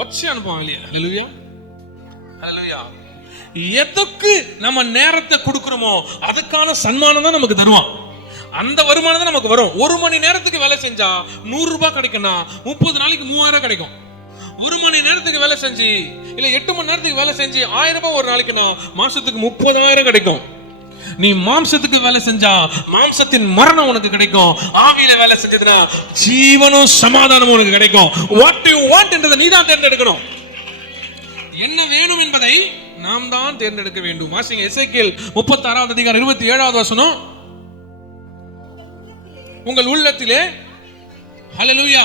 வச்சு அனுப்புவாங்க இல்லையா? அல்லேலூயா, அல்லேலூயா. எதுக்கு நம்ம நேரத்தை கொடுக்கிறோமோ அதுக்கான சன்மானம் தான் நமக்கு தருவான். அந்த வருமானம் தான் நமக்கு வரும். 1 மணி நேரத்துக்கு வேலை செஞ்சா 100 ரூபாய் கிடைக்கும்னா 30 நாளைக்கு 3000 கிடைக்கும். 1 மணி நேரத்துக்கு வேலை செஞ்சு இல்ல 8 மணி நேரத்துக்கு வேலை செஞ்சு 1000 ரூபாய் ஒரு நாளைக்குன்னா மாசத்துக்கு 30,000 கிடைக்கும். நீ மாம்சத்துக்கு வேலை செஞ்சா மாம்சத்தின் மரணம் உனக்கு கிடைக்கும். ஆவியில வேலை செஞ்சதுன்னா ஜீவனும் சமாதானமும் உனக்கு கிடைக்கும். வாட் யூ வாண்ட் என்றதை நீ தான் தேர்ந்தெடுக்கணும். என்ன வேணும் என்பதை நாம் தான் தேர்ந்தெடுக்க வேண்டும். வாசிங்க எசேக்கியேல் 36வது அதிகாரம் 27வது வசனம். உங்கள் உள்ளத்திலே ஹல்லேலூயா,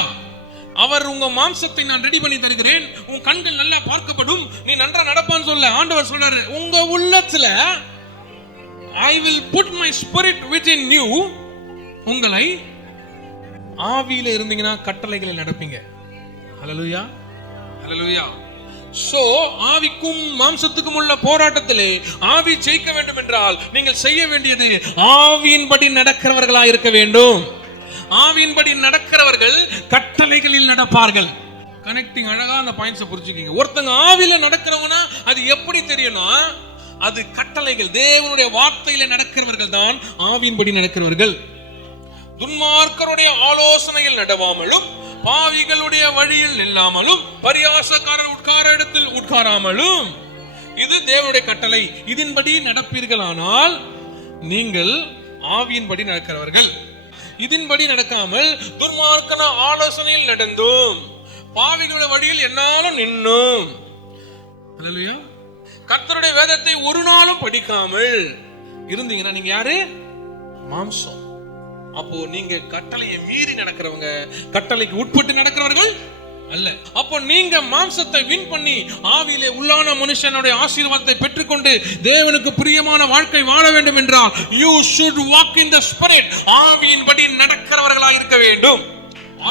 அவர் உங்க மாம்சத்தை நான் ரெடி பண்ணி தருகிறேன், உன் கண்கள் நல்லா பார்க்கப்படும், நீ நன்றா நடப்பான்னு சொல்ல ஆண்டவர் சொல்றாரு. உங்க உள்ளத்துல I will put my spirit within you. உங்களை ஆவியில இருந்தீங்கன்னா கட்டளைகளை நடப்பீங்க. ஹல்லேலூயா, ஹல்லேலூயா. சோ ஆவிக்கும் மாம்சத்துக்கும் உள்ள போராட்டத்திலே ஆவி ஜெயிக்க வேண்டும் என்றால் நீங்கள் செய்ய வேண்டியது ஆவியின்படி நடக்கிறவர்களாக இருக்க வேண்டும். ஆவியின்படி நடக்கிறவர்கள் கட்டளைகளில் நடப்பார்கள். கனெக்டிங் அழகா அந்த பாயிண்ட்ஸ் புரிஞ்சுக்கீங்க. ஒருத்தங்க ஆவியில நடக்கிறவனா அது எப்படி தெரியும்னா, அது கட்டளைகள். தேவனுடைய வார்த்தையில நடக்கிறவர்கள் தான் ஆவியின்படி நடக்கிறவர்கள். துன்மார்க்கருடைய ஆலோசனையில் நடவாமலும், பாவிகளுடைய வழியில் நில்லாமலும், பரியாசக்காரர் உட்கார இடத்தில் உட்காராமலும், இது தேவனுடைய கட்டளை. இதன்படி நடப்பீர்களானால் நீங்கள் ஆவியின்படி நடக்கிறவர்கள். இதன்படி நடக்காமல் துன்மார்க்கன ஆலோசனையில் நடந்தும் பாவிகளுடைய வழியில் என்னாலும் நின்னும், அல்லேலூயா, கர்த்தருடைய வேதத்தை ஒரு நாளும் படிக்காமல் இருந்தீங்கன்னா நீங்க யாரு? மாம்சம். அப்போ நீங்க கட்டளையை மீறி நடக்கிறவங்க, கட்டளைக்கு உட்பட்டு நடக்கிறவர்கள் அல்ல. அப்போ நீங்க மாம்சத்தை வின் பண்ணி ஆவியிலே உள்ளான மனுஷனுடைய ஆசீர்வாதத்தை பெற்றுக்கொண்டு தேவனுக்கு பிரியமான வாழ்க்கை வாழ வேண்டும் என்றால் you should walk in the spirit. ஆவியின்படி நடக்கிறவர்களாக இருக்க வேண்டும்.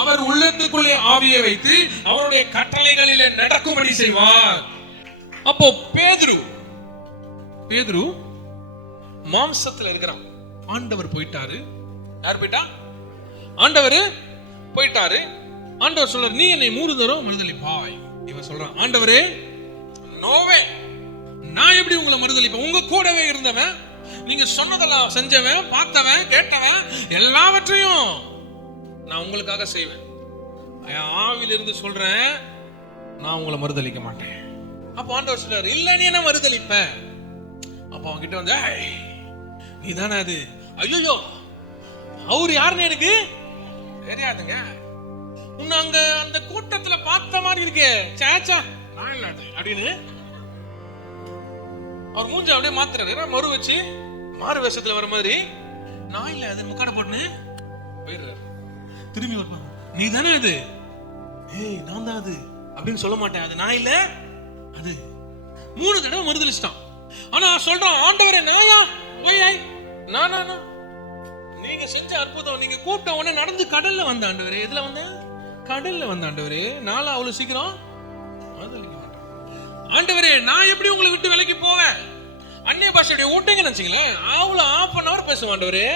அவர் உள்ளத்துக்குள்ளே ஆவியை வைத்து அவருடைய கட்டளைகளிலே நடக்கும்படி செய்வார். அப்போ பேதுரு மாம்சத்துல இருக்கிறான். ஆண்டவர் போயிட்டாரு. யார் போயிட்டா? ஆண்டவர் போயிட்டாரு. ஆண்டவர் சொல்றார், நீ என்னை 3 தடவை மறுதலிப்பாய். இவன் சொல்றான், ஆண்டவரே நோவே, நான் எப்படி உங்களை மறுதலிப்பேன்? உங்க கூடவே இருந்தவன், நீங்க சொன்னதெல்லாம் செஞ்சவன், பார்த்தவன், கேட்டவன், எல்லாவற்றையும் நான் உங்களுக்காக செய்வேன். ஆவிலிருந்து சொல்றேன், நான் உங்களை மறுதலிக்க மாட்டேன். அப்ப ஆண்டவர் சொல்றாரு, இல்ல நீ என்ன மறுதலிப்ப? அப்ப அவங்க கிட்ட வந்து, நீ தானே அது? ஐயோ, அவரு யாருன்னு எனக்கு தெரியாதுங்க. உன்னை அங்க அந்த கூட்டத்துல பார்த்த மாதிரி இருக்கே, சேச்சா நான் இல்ல அப்படின்னு அவர் மூஞ்ச அப்படியே மாத்துறாரு. மறு வச்சு மாறு வேஷத்துல வர மாதிரி, நான் இல்ல அது முக்காட போட்டுன்னு போயிடுறாரு. திரும்பி வருவாங்க, நீ தானே அது? ஏய் நான் தான் அது அப்படின்னு சொல்ல மாட்டேன். அது நான் இல்ல, அது 3 தடவை மறுதலிச்சிட்டான். ஆனா சொல்றான், ஆண்டவரே நானா நீங்க செஞ்ச அற்புதம், நீங்க கூப்பிட்ட உடனே நடந்து கடல்ல வந்த ஆண்டவரே. எதுல வந்த? கடல்ல வந்த ஆண்டவரே. நாளா அவ்வளவு சீக்கிரம் மறுதலிக்க மாட்டேன். ஆண்டவரே நான் எப்படி உங்களை விட்டு விலைக்கு போவேன்? அந்நிய பாஷையுடைய ஓட்டுங்க நினைச்சீங்களேன், அவ்வளவு 1/2 hour பேசுவேன் ஆண்டவரே.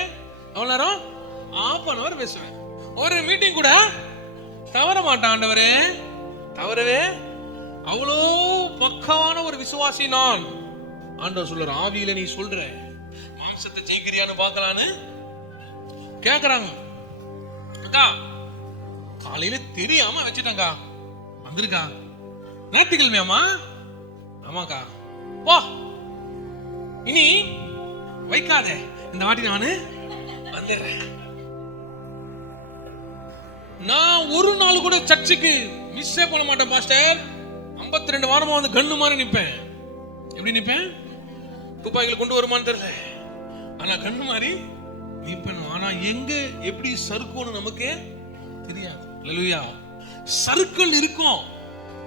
அவ்வளவு நேரம் 1/2 hour பேசுவேன். ஒரு மீட்டிங் கூட தவற மாட்டான் ஆண்டவரே. தவறவே அவ்வளோ பக்காவான ஒரு விசுவாசி நான். ஆண்டவர் சொல்ற, ஆவியில நீ சொல்ற, மாம்சத்தை ஜெயிக்கிறியான்னு பார்க்கலான்னு கேக்குறாங்க. அக்கா காலையில தெரியாம வச்சுட்டாங்க, வந்திருக்கா ஞாயிற்றுக்கிழமையாமா? ஆமாக்கா, போ இனி வைக்காத, இந்த வாட்டி நானு வந்துடுறேன். நான் ஒரு நாள் கூட சர்ச்சுக்கு மிஸ்ஸே பண்ண மாட்டேன் பாஸ்டர். 52 வாரமா வந்து கண்ணு மாதிரி நிப்பேன். எப்படி நிப்பேன்? துப்பாக்கிகள் கொண்டு வருமான்னு தெரியல, ஆனா கண்ணு மாதிரி நிப்பேன். ஆனா எங்க எப்படி சறுக்கும்னு நமக்கு தெரியாது. அல்லேலூயா. சறுக்கள் இருக்கும்,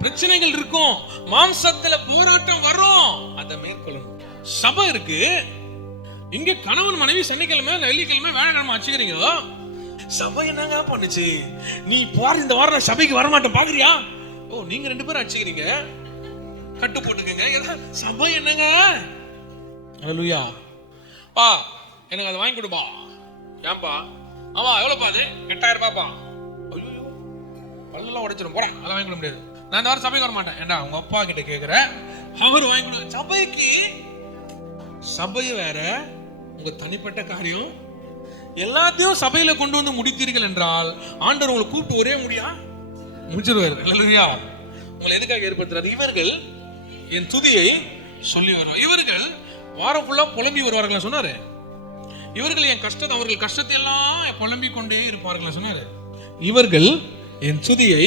பிரச்சனைகள் இருக்கும், மாம்சத்துல போராட்டம் வரும், அதை மேற்கொள்ளணும். சபை இருக்கு, இங்க கணவன் மனைவி சனிக்கிழமை வெள்ளிக்கிழமை வேலைக்கிழமை வச்சுக்கிறீங்களோ, சபை என்னங்க பண்ணுச்சு? நீ போற இந்த வாரம் சபைக்கு வரமாட்டேன் பாக்குறியா? ஓ நீங்க 2 பேரும் அடிச்சுக்கிறீங்க, கட்டு போட்டுக்கங்க. சபை என்னங்க? அல்லேலூயா. பா எனக்கு அதை வாங்கி கொடுப்பா. ஏன்பா? ஆமா எவ்வளவுப்பா? அது 8000 ரூபாய்ப்பா. ஐயோ பல்லெல்லாம் உடைச்சிடும், போறேன், அதெல்லாம் வாங்கி கொடுக்க முடியாது. நான் இந்த வாரம் சபைக்கு வர மாட்டேன். ஏண்டா உங்க அப்பா கிட்ட கேக்குறேன், அவர் வாங்கி கொடுக்க. சபைக்கு சபை வேற, உங்க தனிப்பட்ட காரியம் எல்லாத்தையும் சபையில கொண்டு வந்து முடித்தீர்கள் என்றால் ஆண்டவர் உங்களை கூப்பிட்டு ஒரே முடிச்சிருவாரு. அல்லேலூயா. உங்களை எதுக்காக ஏற்படுத்துறாரு? இவர்கள் என் துதியை சொல்லி வருவார். இவர்கள் வாரம் ஃபுல்லா புலம்பி வருவார்கள் சொன்னாரு. இவர்கள் என் கஷ்டத்தை, அவர்கள் கஷ்டத்தை எல்லாம் புலம்பிக் கொண்டே இருப்பார்கள் சொன்னாரு. இவர்கள் என் துதியை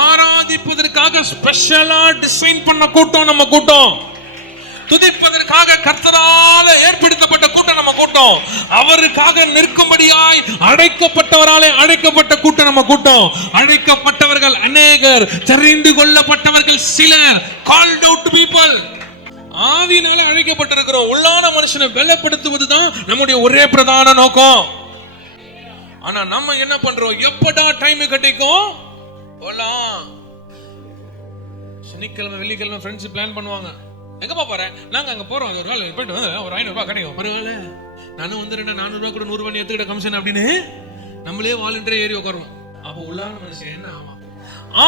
ஆராதிப்பதற்காக ஸ்பெஷலா டிசைன் பண்ண கூட்டம் நம்ம கூட்டம். துதிப்பதற்காக கர்த்தரால ஏற்படுத்தப்பட்ட கூட்டம் நம்ம கூட்டம். அவருக்காக நிற்கும்படியாய் அழைக்கப்பட்டவராலே அழைக்கப்பட்ட கூட்டம் நம்ம கூட்டம். அழைக்கப்பட்டவர்கள் அநேகர், தெரிந்து கொள்ளப்பட்டவர்கள் சிலர். called out people. ஆவியினால அழைக்கப்பட்டிருக்கிறோம். உள்ளான மனுஷனை பலப்படுத்துவதுதான் நம்முடைய ஒரே பிரதான நோக்கம். ஆனா நம்ம என்ன பண்றோம்? எப்படா டைம் கிடைக்கும் போலாம். சனிக்கிழமை வெள்ளிக்கிழமை ஃப்ரெண்ட்ஸ் பிளான் பண்ணுவாங்க, எங்கப்பா போறேன், நாங்க அங்க போறோம், ஒரு வேலை போயிட்டு வந்து ஒரு 500 ரூபாய் கிடைக்கும், பரவாயில்ல நானும் வந்துடுறேன், 400 ரூபாய் கூட 100 ரூபாய் எடுத்துக்கிட்ட கமிஷன் அப்படின்னு நம்மளே வாலண்டியர் ஏறி உட்காருவோம். அப்ப உள்ளான மனுஷன் என்ன ஆகும்?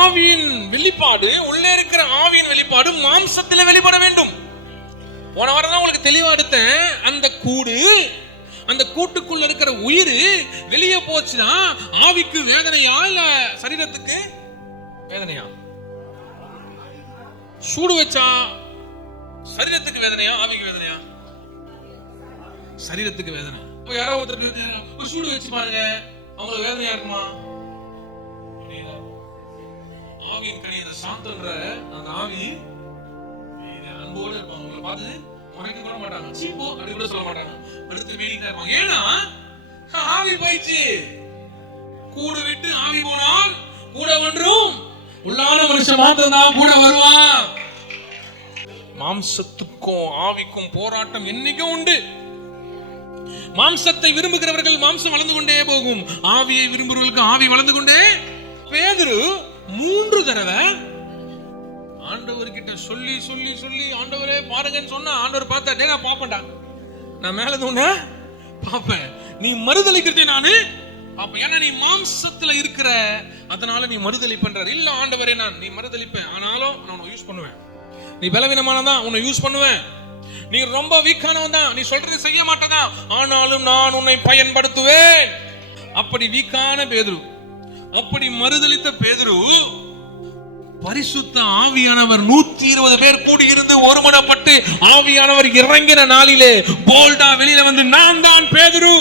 ஆவியின் வெளிப்பாடு, உள்ளே இருக்கிற ஆவியின் வெளிப்பாடு மாம்சத்துல வெளிப்பட வேண்டும். போன வாரம் தான் உங்களுக்கு தெளிவா எடுத்தேன். அந்த கூடு, அந்த கூட்டுக்குள்ள இருக்கிற உயிர் வெளியே போச்சுன்னா ஆவிக்கு வேதனையா இல்ல சரீரத்துக்கு வேதனையா? சூடு வச்சா சரீரத்துக்கு வேதனையா ஆவிக்கு வேதனையா? சரீரத்துக்கு வேதனை. யாரோ ஒருத்தருக்கு சூடு வச்சு பாருங்க, அவங்களுக்கு வேதனையா இருக்குமா? ஆவியின் கனி சாந்தன்ற அந்த ஆவி அன்போடு இருப்பாங்க. உங்களை பார்த்து உனக்கு கூட மாட்டாங்க, சீப்போ அப்படி கூட சொல்ல மாட்டாங்க, எடுத்து மீனிங்கா இருப்பாங்க. ஏன்னா ஆவி போயிடுச்சு. கூடு விட்டு ஆவி போனால் கூட ஒன்றும் உள்ளான மனுஷன் மாத்திரம் தான் கூட வருவான். மாம்சத்துக்கும் ஆவிக்கும் போராட்டம் என்னைக்கும் உண்டு. மாம்சத்தை விரும்புகிறவர்கள் மாம்சம் வளர்ந்து கொண்டே போகும், ஆவியை விரும்புகிறவர்களுக்கு ஆவி வளர்ந்து கொண்டே. பேதுரு 3 தடவை ஆண்டவர்கிட்ட சொல்லி சொல்லி சொல்லி ஆண்டவரே பாருங்கன்னு சொன்னா ஆண்டவர் பார்த்தா, நான் பாப்பேன்டா, நான் மேல ஒண்ணு பாப்பேன், நீ மறுதலிக்கிறதே நானு பாப்பேன், ஏன்னா நீ மாம்சத்துல இருக்கிற, அதனால நீ மறுதலிப்பன்றார். இல்ல ஆண்டவரே, நான் நீ மறுதலிப்பேன், ஆனாலும் நான் உன்னை யூஸ் பண்ணுவேன். நீ பலவீனமானதான், உன்னை யூஸ் பண்ணுவேன். நீ ரொம்ப வீக்கானவன் தான், நீ சொல்றது செய்ய மாட்டேதா, ஆனாலும் நான் உன்னை பயன்படுத்துவேன். அப்படி வீக்கான பேதுரு, அப்படி மறுதலித்த பேதுரு, பரிசுத்த ஆவியானவர் 120 பேர் கூடி இருந்து ஒருமனப்பட்டு ஆவியானவர் இறங்கின நாளிலே போல்டா வெளியில வந்து, நான் தான் பேதுரு,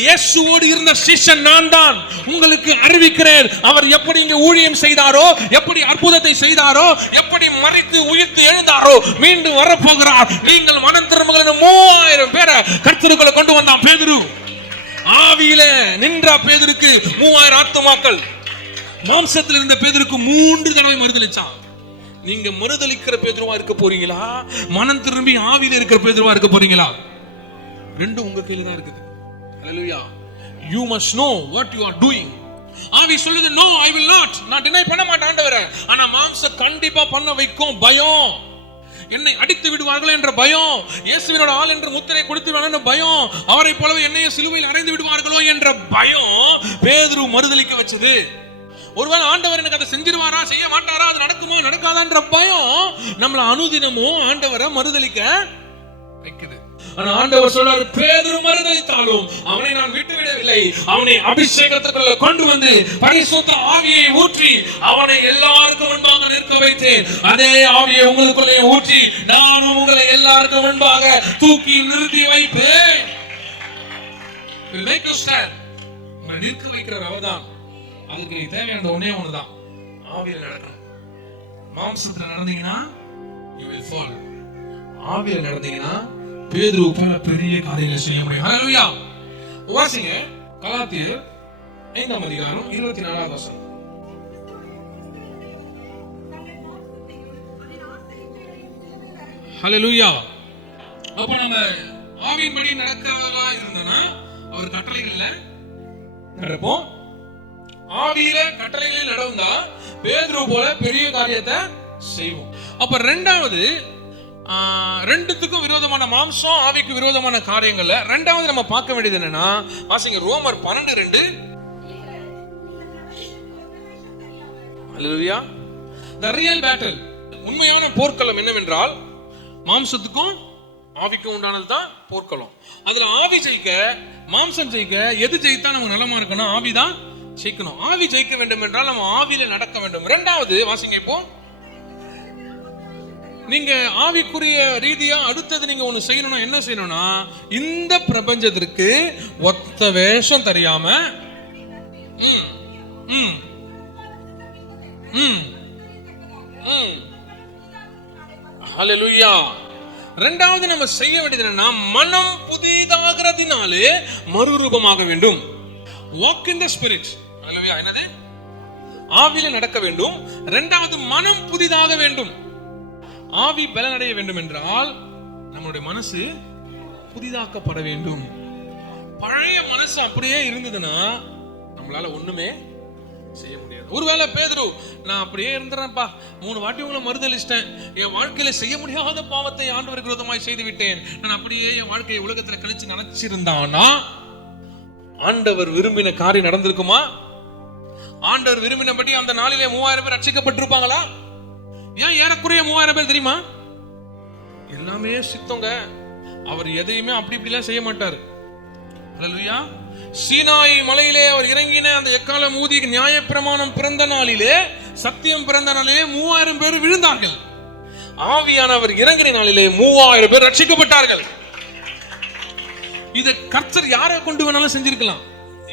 இயேசுவோடு இருந்த சீஷன் நான் தான், உங்களுக்கு அறிவிக்கிறேன். அவர் எப்படி இங்க ஊழியம் செய்தாரோ, எப்படி அற்புதத்தை செய்தாரோ, எப்படி மரித்து உயிர்த்து எழுந்தாரோ, மீண்டும் வரப்போகிறார். நீங்கள் மனம் திரும்புங்கள். 3000 பேரை கர்த்தருக்குள்ள கொண்டு வந்தான் பேதுரு. ஆவியில நின்ற பேதுருக்கு 3000 ஆத்துமாக்கள். மாம்சத்தில் இருந்த பேதுருக்கு 3 தடவை மறுதலிச்சான். நீங்க மறுதலிக்கிற பேதுருவா இருக்க போறீங்களா, மனம் திரும்பி ஆவியில இருக்கிற பேதுருவா இருக்க போறீங்களா? ரெண்டும் உங்க கையில தான் இருக்குது. ஹல்லேலூயா. You must know what you are doing. ஆவி சொல்லுது, no I will not, நான் டினை பண்ண மாட்டேன் ஆண்டவரே. ஆனா மாம்சம் கண்டிப்பா பண்ண வைக்கும். பயம், என்னை அடித்து விடுவார்கள் என்ற பயம், இயேசுவினோட ஆள் என்று முத்திரை கொடுத்துவிடுவார்கள் என்ற பயம், அவரை போலவே என்னைய சிலுவையில் அறைந்து விடுவார்களோ என்ற பயம் பேதுரு மறுதலிக்க வச்சது. ஒருவேளை ஆண்டவர் எனக்கு அதை செஞ்சிருவாரா செய்ய மாட்டாரா, அது நடக்குமோ நடக்காதான்ற பயம் நம்மள அனுதினமும் ஆண்டவரை மறுதலிக்க வைக்குது. ஆனா ஆண்டவர் சொல்றாரு, பேதுரு மறுதலித்தாலும் அவனை நான் விட்டு விடவில்லை, அவனை அபிஷேகத்துக்குள்ள கொண்டு வந்து பரிசுத்த ஆவியை ஊற்றி அவனை எல்லாருக்கும் முன்பாக நிற்க வைத்தேன். அதே ஆவியை உங்களுக்குள்ளே ஊற்றி நானும் உங்களை எல்லாருக்கும் முன்பாக தூக்கி நிறுத்தி வைப்பேன். உங்களை நிற்க வைக்கிற அவர்தான். அதுக்கு தேவையான ஒன்னே ஒண்ணுதான், ஆவியில் நடக்கணும். மாம்சத்துல நடந்தீங்கன்னா you will fall. ஆவியில் நடந்தீங்கன்னா பேதுரு போல பெரிய காரியங்களை செய்ய முடியும். ஹல்லேலூயா. வாசிங்க கலாத்தியர் 5ஆம் அதிகாரம் 24வது வசனம். ஹல்லேலூயா. அப்ப நம்ம ஆவியின்படி நடக்கிறவர்களா இருந்தனா அவர் கட்டளைகள்ல நடப்போம். ஆவியில கட்டளைகளில் நடந்தா பேதுரு போல பெரிய காரியத்தை செய்வோம். அப்ப ரெண்டாவது, ரெண்டுத்துக்கும் விரோதமான மாம்சம் ஆவிக்கு விரோதமான காரியங்கள்ல ரெண்டாவது நம்ம பார்க்க வேண்டியது என்னன்னா, வாசிங்க ரோமர் 12:2. ஹல்லேலூயா. The real battle, உண்மையான போர்க்களம் என்னவென்றால் மாம்சத்துக்கும் ஆவிக்கும் உண்டானதுதான் போர்க்களம். அதுல ஆவி ஜெயிக்க மாம்சம் ஜெயிக்க எது ஜெயித்தா நமக்கு நலமா இருக்கணும்? ஆவிதான் ஜெயிக்கணும். ஆவி ஜெயிக்க வேண்டும் என்றால் நம்ம ஆவியில நடக்க வேண்டும். ரெண்டாவது வாசிங்க, இப்போ நீங்க ஆவிக்குரிய ரீதியா அடுத்தது நீங்க ஒண்ணு செய்யணும்னா என்ன செய்யணும்னா, இந்த பிரபஞ்சத்திற்கு ஒத்த வேஷம் தெரியாம ஹல்லேலூயா. ரெண்டாவது நம்ம செய்ய வேண்டியது என்னன்னா, மனம் புதிதாகிறதுனாலே மறுரூபமாக வேண்டும். Walk in the spirit. ஹல்லேலூயா. என்னது? ஆவியில நடக்க வேண்டும். ரெண்டாவது மனம் புதிதாக வேண்டும். ஆவி பலனடைய வேண்டும் என்றால் நம்மளுடைய மனசு புதிதாக்கப்பட வேண்டும். பழைய மனசு அப்படியே இருந்ததுன்னா நம்மளால ஒண்ணுமே செய்ய முடியாது. ஒருவேளை பேதுரு, நான் அப்படியே இருந்துறேன்ப்பா, 3 வாட்டி உங்களை மறுதலிச்சிட்டேன், என் வாழ்க்கையில செய்ய முடியாத பாவத்தை ஆண்டவருக்கு விரோதமாய் செய்து விட்டேன், நான் அப்படியே என் வாழ்க்கையை உலகத்துல கழிச்சு நினைச்சிருந்தானா ஆண்டவர் விரும்பின காரியம் நடந்திருக்குமா? ஆண்டவர் விரும்பினபடி அந்த நாளிலே 3000 பேர் ரட்சிக்கப்பட்டிருப்பாங்களா? ஏன் ஏறக்குறைய 3000 பேர் தெரியுமா? எல்லாமே சித்தங்க. அவர் எதையுமே அப்படி இப்படிலாம் செய்ய மாட்டார். அல்லேலூயா. சீனாய் மலையிலே அவர் இறங்கின அந்த எக்காலம் ஊதி நியாயப்பிரமாணம் பிறந்த நாளிலே, சத்தியம் பிறந்த நாளிலே 3000 பேர் விழுந்தார்கள். ஆவியானவர் இறங்கின நாளிலே 3000 பேர் ரட்சிக்கப்பட்டார்கள். இதை கர்த்தர் யாரை கொண்டு வேணாலும் செஞ்சிருக்கலாம்.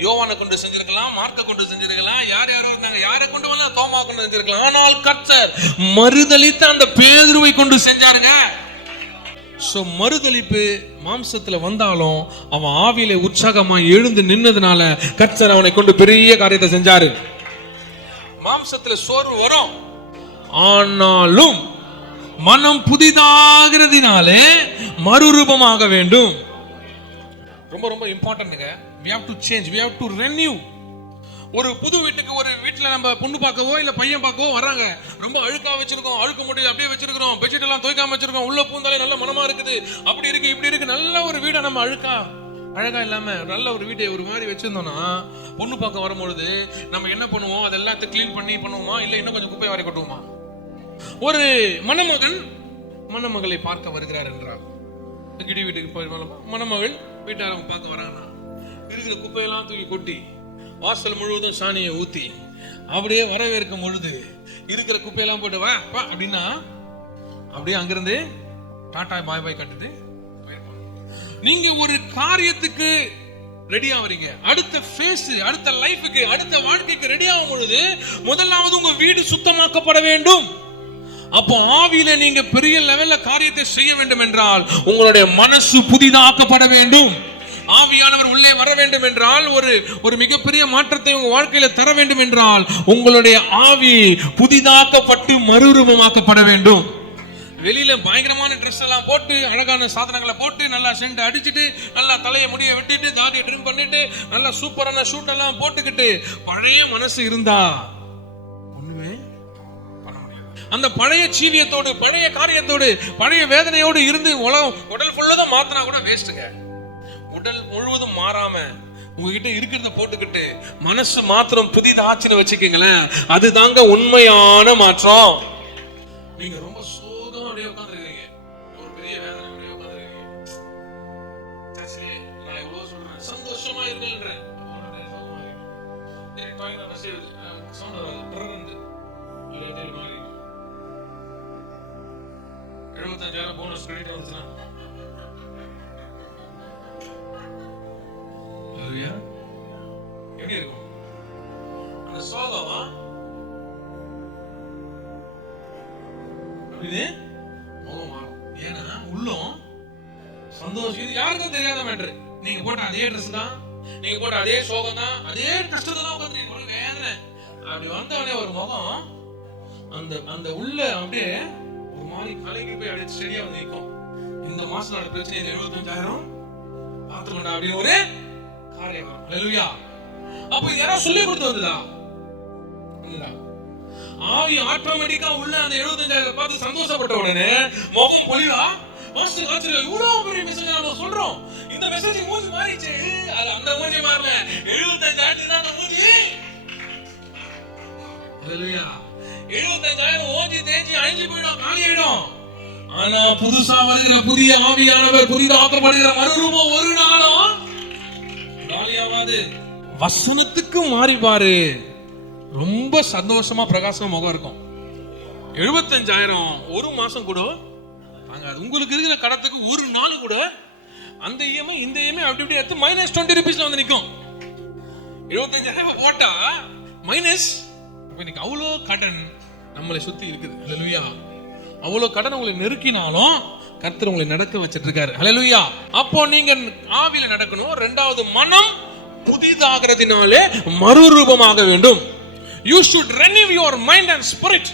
யோவானை கொண்டு செஞ்சிருக்கலாம், மார்க்க கொண்டு செஞ்சிருக்கலாம், யார் யாரோ இருந்தாங்க, யாரை கொண்டு வேணாலும், தோமா கொண்டு செஞ்சிருக்கலாம். ஆனால் கர்த்தர் மறுதலித்த அந்த பேதுருவை கொண்டு செஞ்சாருங்க. சோ மறுதலிப்பு மாம்சத்துல வந்தாலும் அவன் ஆவியில உற்சாகமா எழுந்து நின்னதுனால கர்த்தர் அவனை கொண்டு பெரிய காரியத்தை செஞ்சாரு. மாம்சத்துல சோர்வு வரும், ஆனாலும் மனம் புதிதாகிறதுனாலே மறுரூபமாக வேண்டும். ரொம்ப ரொம்ப இம்பார்ட்டன்ட்ங்க. we have to change, we have to renew. ஒரு புது வீட்டுக்கு, ஒரு வீட்டுல நம்ம பொண்ணு பார்க்கவோ இல்ல பையன் பார்க்கவோ வராங்க. ரொம்ப அழுக்கா வச்சிருக்கோம், அழுக்க முடியாது அப்படியே வச்சிருக்கிறோம், பெட்ஷீட் எல்லாம் துவைக்காம வச்சிருக்கோம், உள்ள பூந்தாலே நல்ல மனமா இருக்குது, அப்படி இருக்கு இப்படி இருக்கு. நல்ல ஒரு வீடை நம்ம அழகா இல்லாம நல்ல ஒரு வீட்டை ஒரு மாதிரி வச்சிருந்தோம்னா, பொண்ணு பார்க்க வரும்பொழுது நம்ம என்ன பண்ணுவோம், அதெல்லாத்தையும் கிளீன் பண்ணி பண்ணுவோமா, இல்ல இன்னும் கொஞ்சம் குப்பையை வாரி கொட்டுவோமா? ஒரு மணமகன் மணமகளை பார்க்க வருகிறார் என்றால், கிடி வீட்டுக்கு போய் மணமகள் வீட்டார பார்க்க வராங்கன்னா, இருக்கிற குப்பையெல்லாம் தூக்கி கொட்டி வாசல் முழுவதும் சாணியை ஊத்தி அப்படியே வரவேற்கும் பொழுது இருக்கிற குப்பையெல்லாம் போட்டு வா அப்படின்னா, அப்படியே அங்கிருந்து டாடா பாய் பாய் கட்டுது. நீங்க ஒரு காரியத்துக்கு ரெடி ஆவறீங்க, அடுத்த ஃபேஸ், அடுத்த லைஃபுக்கு, அடுத்த வாழ்க்கைக்கு ரெடி ஆகும் பொழுது முதலாவது உங்க வீடு சுத்தமாக்கப்பட வேண்டும். அப்போ ஆவியில நீங்க பெரிய லெவல்ல காரியத்தை செய்ய வேண்டும் என்றால் உங்களுடைய மனசு புதிதாக்கப்பட வேண்டும். ஆவியானவர் உள்ளே வர வேண்டும் என்றால், ஒரு மிகப்பெரிய மாற்றத்தை உங்க வாழ்க்கையில தர வேண்டும் என்றால் உங்களுடைய ஆவி புதிதாக்கப்பட்டு மறுரூபமாக்கப்பட வேண்டும். வெளியில பயங்கரமான ட்ரெஸ் எல்லாம் போட்டு, அழகான சாதனங்களை போட்டு, நல்லா சென்ட் அடிச்சுட்டு, நல்லா தலையை முடிய வெட்டிட்டு, தாடியை ட்ரிம் பண்ணிட்டு, நல்லா சூப்பரான ஷூட் எல்லாம் போட்டுக்கிட்டு பழைய மனசு இருந்தா ஒண்ணுமே பண்ண முடியாது. அந்த பழைய சீவியத்தோடு, பழைய காரியத்தோடு, பழைய வேதனையோடு இருந்து உடல் ஃபுல்லா மாத்தினா கூட வேஸ்ட்டுங்க. உடல் முழுவதும் மாறாம உங்ககிட்ட இருக்கிறத போட்டுக்கிட்டு மனசு மாத்திரம் புதிதாச்சுன்னு வச்சுக்கீங்களேன், அதுதாங்க உண்மையான மாற்றம். நீங்க ரொம்ப சோகம் அப்படியே உட்காந்துருக்கீங்க, ஒரு பெரிய வேதனை அப்படியே உட்காந்துருக்கீங்க. நான் எவ்வளவு சொல்றேன், சந்தோஷமா இருக்குன்றேன். 75,000 போனஸ் கிரெடிட் வந்துச்சுன்னா எப்படி இருக்கும் அந்த சோகம்? அப்படியே ஏன்னா உள்ளம் சந்தோஷம். இது யாருக்கும் தெரியாத மேட்டர். நீங்க போட்ட அதே ட்ரெஸ் தான், நீங்க போட்ட அதே சோகம் தான், அதே கஷ்டத்தை தான் உட்காந்துருக்கீங்க. ஒரு வேதனை அப்படி வந்தவனே ஒரு முகம் அந்த உள்ள அப்படியே ஒரு மாதிரி கலைக்கு போய் அப்படியே ஸ்டெடியா வந்து நிற்கும். இந்த மாசம் நடந்த பிரச்சனை 75,000 பார்த்துக்கொண்டா அப்படி ஒரு காரியம். அல்லேலூயா. அப்ப யாராவது சொல்லி கொடுத்து வந்ததா? ஆவி ஆட்டோமேட்டிக்கா உள்ள அந்த 75,000 பார்த்து சந்தோஷப்பட்ட உடனே முகம் பொலிவா மாஸ்டர் காட்சில இவ்வளவு பெரிய மெசேஜ் நாம சொல்றோம். இந்த மெசேஜ் மூஞ்சி மாறிச்சு, அது அந்த மூஞ்சி மாறல, 75,000 தான் மூஞ்சி. அல்லேலூயா. 75,000 ஓஞ்சி தேஞ்சி அழிஞ்சு போயிடும், காலியாயிடும். ஆனா புதுசா வருகிற புதிய ஆவியானவர், புதிதாக்கப்படுகிற மறுரூபம் ஒரு நாளும் காலியாவாது. வசனத்துக்கு மாறி பாரு, ரொம்ப சந்தோஷமா பிரகாசமா முகம் இருக்கும். 75,000 ஒரு மாசம் கூட வாங்காது. உங்களுக்கு இருக்கிற கடத்துக்கு ஒரு நாள் கூட அந்த இஎம்ஐ இந்த இஎம்ஐ அப்படி இப்படி எடுத்து -20 ரூபீஸ்ல வந்து நிற்கும். 75,000 போட்டா மைனஸ். இன்னைக்கு அவ்வளோ கடன் நம்மளை சுத்தி இருக்குது. அல்லேலூயா. அவ்வளோ கடன் உங்களை நெருக்கினாலும் கர்த்தர் உங்களை நடக்க வச்சிட்டு இருக்காரு. அல்லேலூயா. அப்போ நீங்க ஆவியில நடக்கணும். இரண்டாவது, மனம் புதிதாகிறதுனாலே மறுரூபமாக வேண்டும். You should renew your mind and spirit.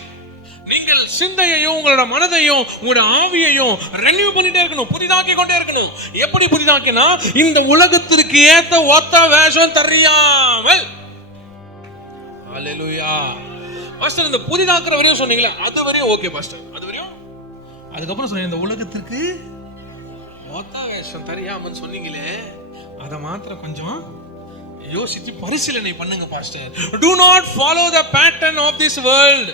நீங்கள் சிந்தையையும் உங்களோட மனதையும் உங்களோட ஆவியையும் ரெனியூ பண்ணிட்டே இருக்கணும், புதிதாக்கி கொண்டே இருக்கணும். எப்படி புதிதாக்கினா, இந்த உலகத்திற்கு ஏத்த ஒத்த வேஷம் தெரியாமல். அல்லேலூயா. பாஸ்டர், இந்த புதிதாக்குற வரையும் சொன்னீங்களே, அது வரையும் ஓகே பாஸ்டர், அது வரையும். அதுக்கப்புறம் சொன்னீங்க இந்த உலகத்திற்கு ஒத்த வேஷம் தெரியாமல் சொன்னீங்களே, அதை மாத்திரம் கொஞ்சம் யோசிச்சு பரிசீலனை பண்ணுங்க pastor. Do not follow the pattern of this world.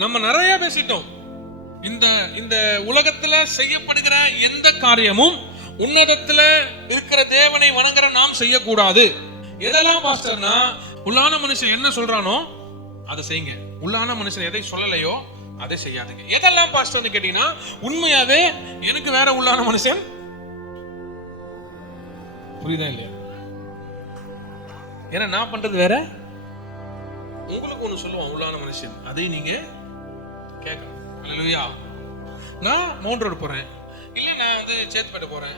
நம்ம நிறைய பேசிட்டோம். இந்த இந்த உலகத்துல செய்யப்படுகிற எந்த காரியமும் உன்னதத்துல இருக்கிற தேவனை வணங்குற நாம் செய்யக்கூடாது. எதெல்லாம் பாஸ்டர்னா, உள்ளான மனுஷன் என்ன சொல்றானோ அதை செய்யுங்க. உள்ளான மனுஷன் எதை சொல்லலையோ அதை செய்யாதீங்க. எதெல்லாம் பாஸ்டர்னு கேட்டீங்கன்னா, உண்மையாவே எனக்கு வேற உள்ளான மனுஷன் புரியுதா இல்லையா? ஏன்னா நான் பண்றது வேற, உங்களுக்கு ஒண்ணு சொல்லுவான் உள்ளான மனுஷன், அதை நீங்க கேட்கணும். அல்லேலூயா. நான் மவுண்ட் ரோடு போறேன், இல்ல நான் வந்து சேத்துப்பேட்டை போறேன்,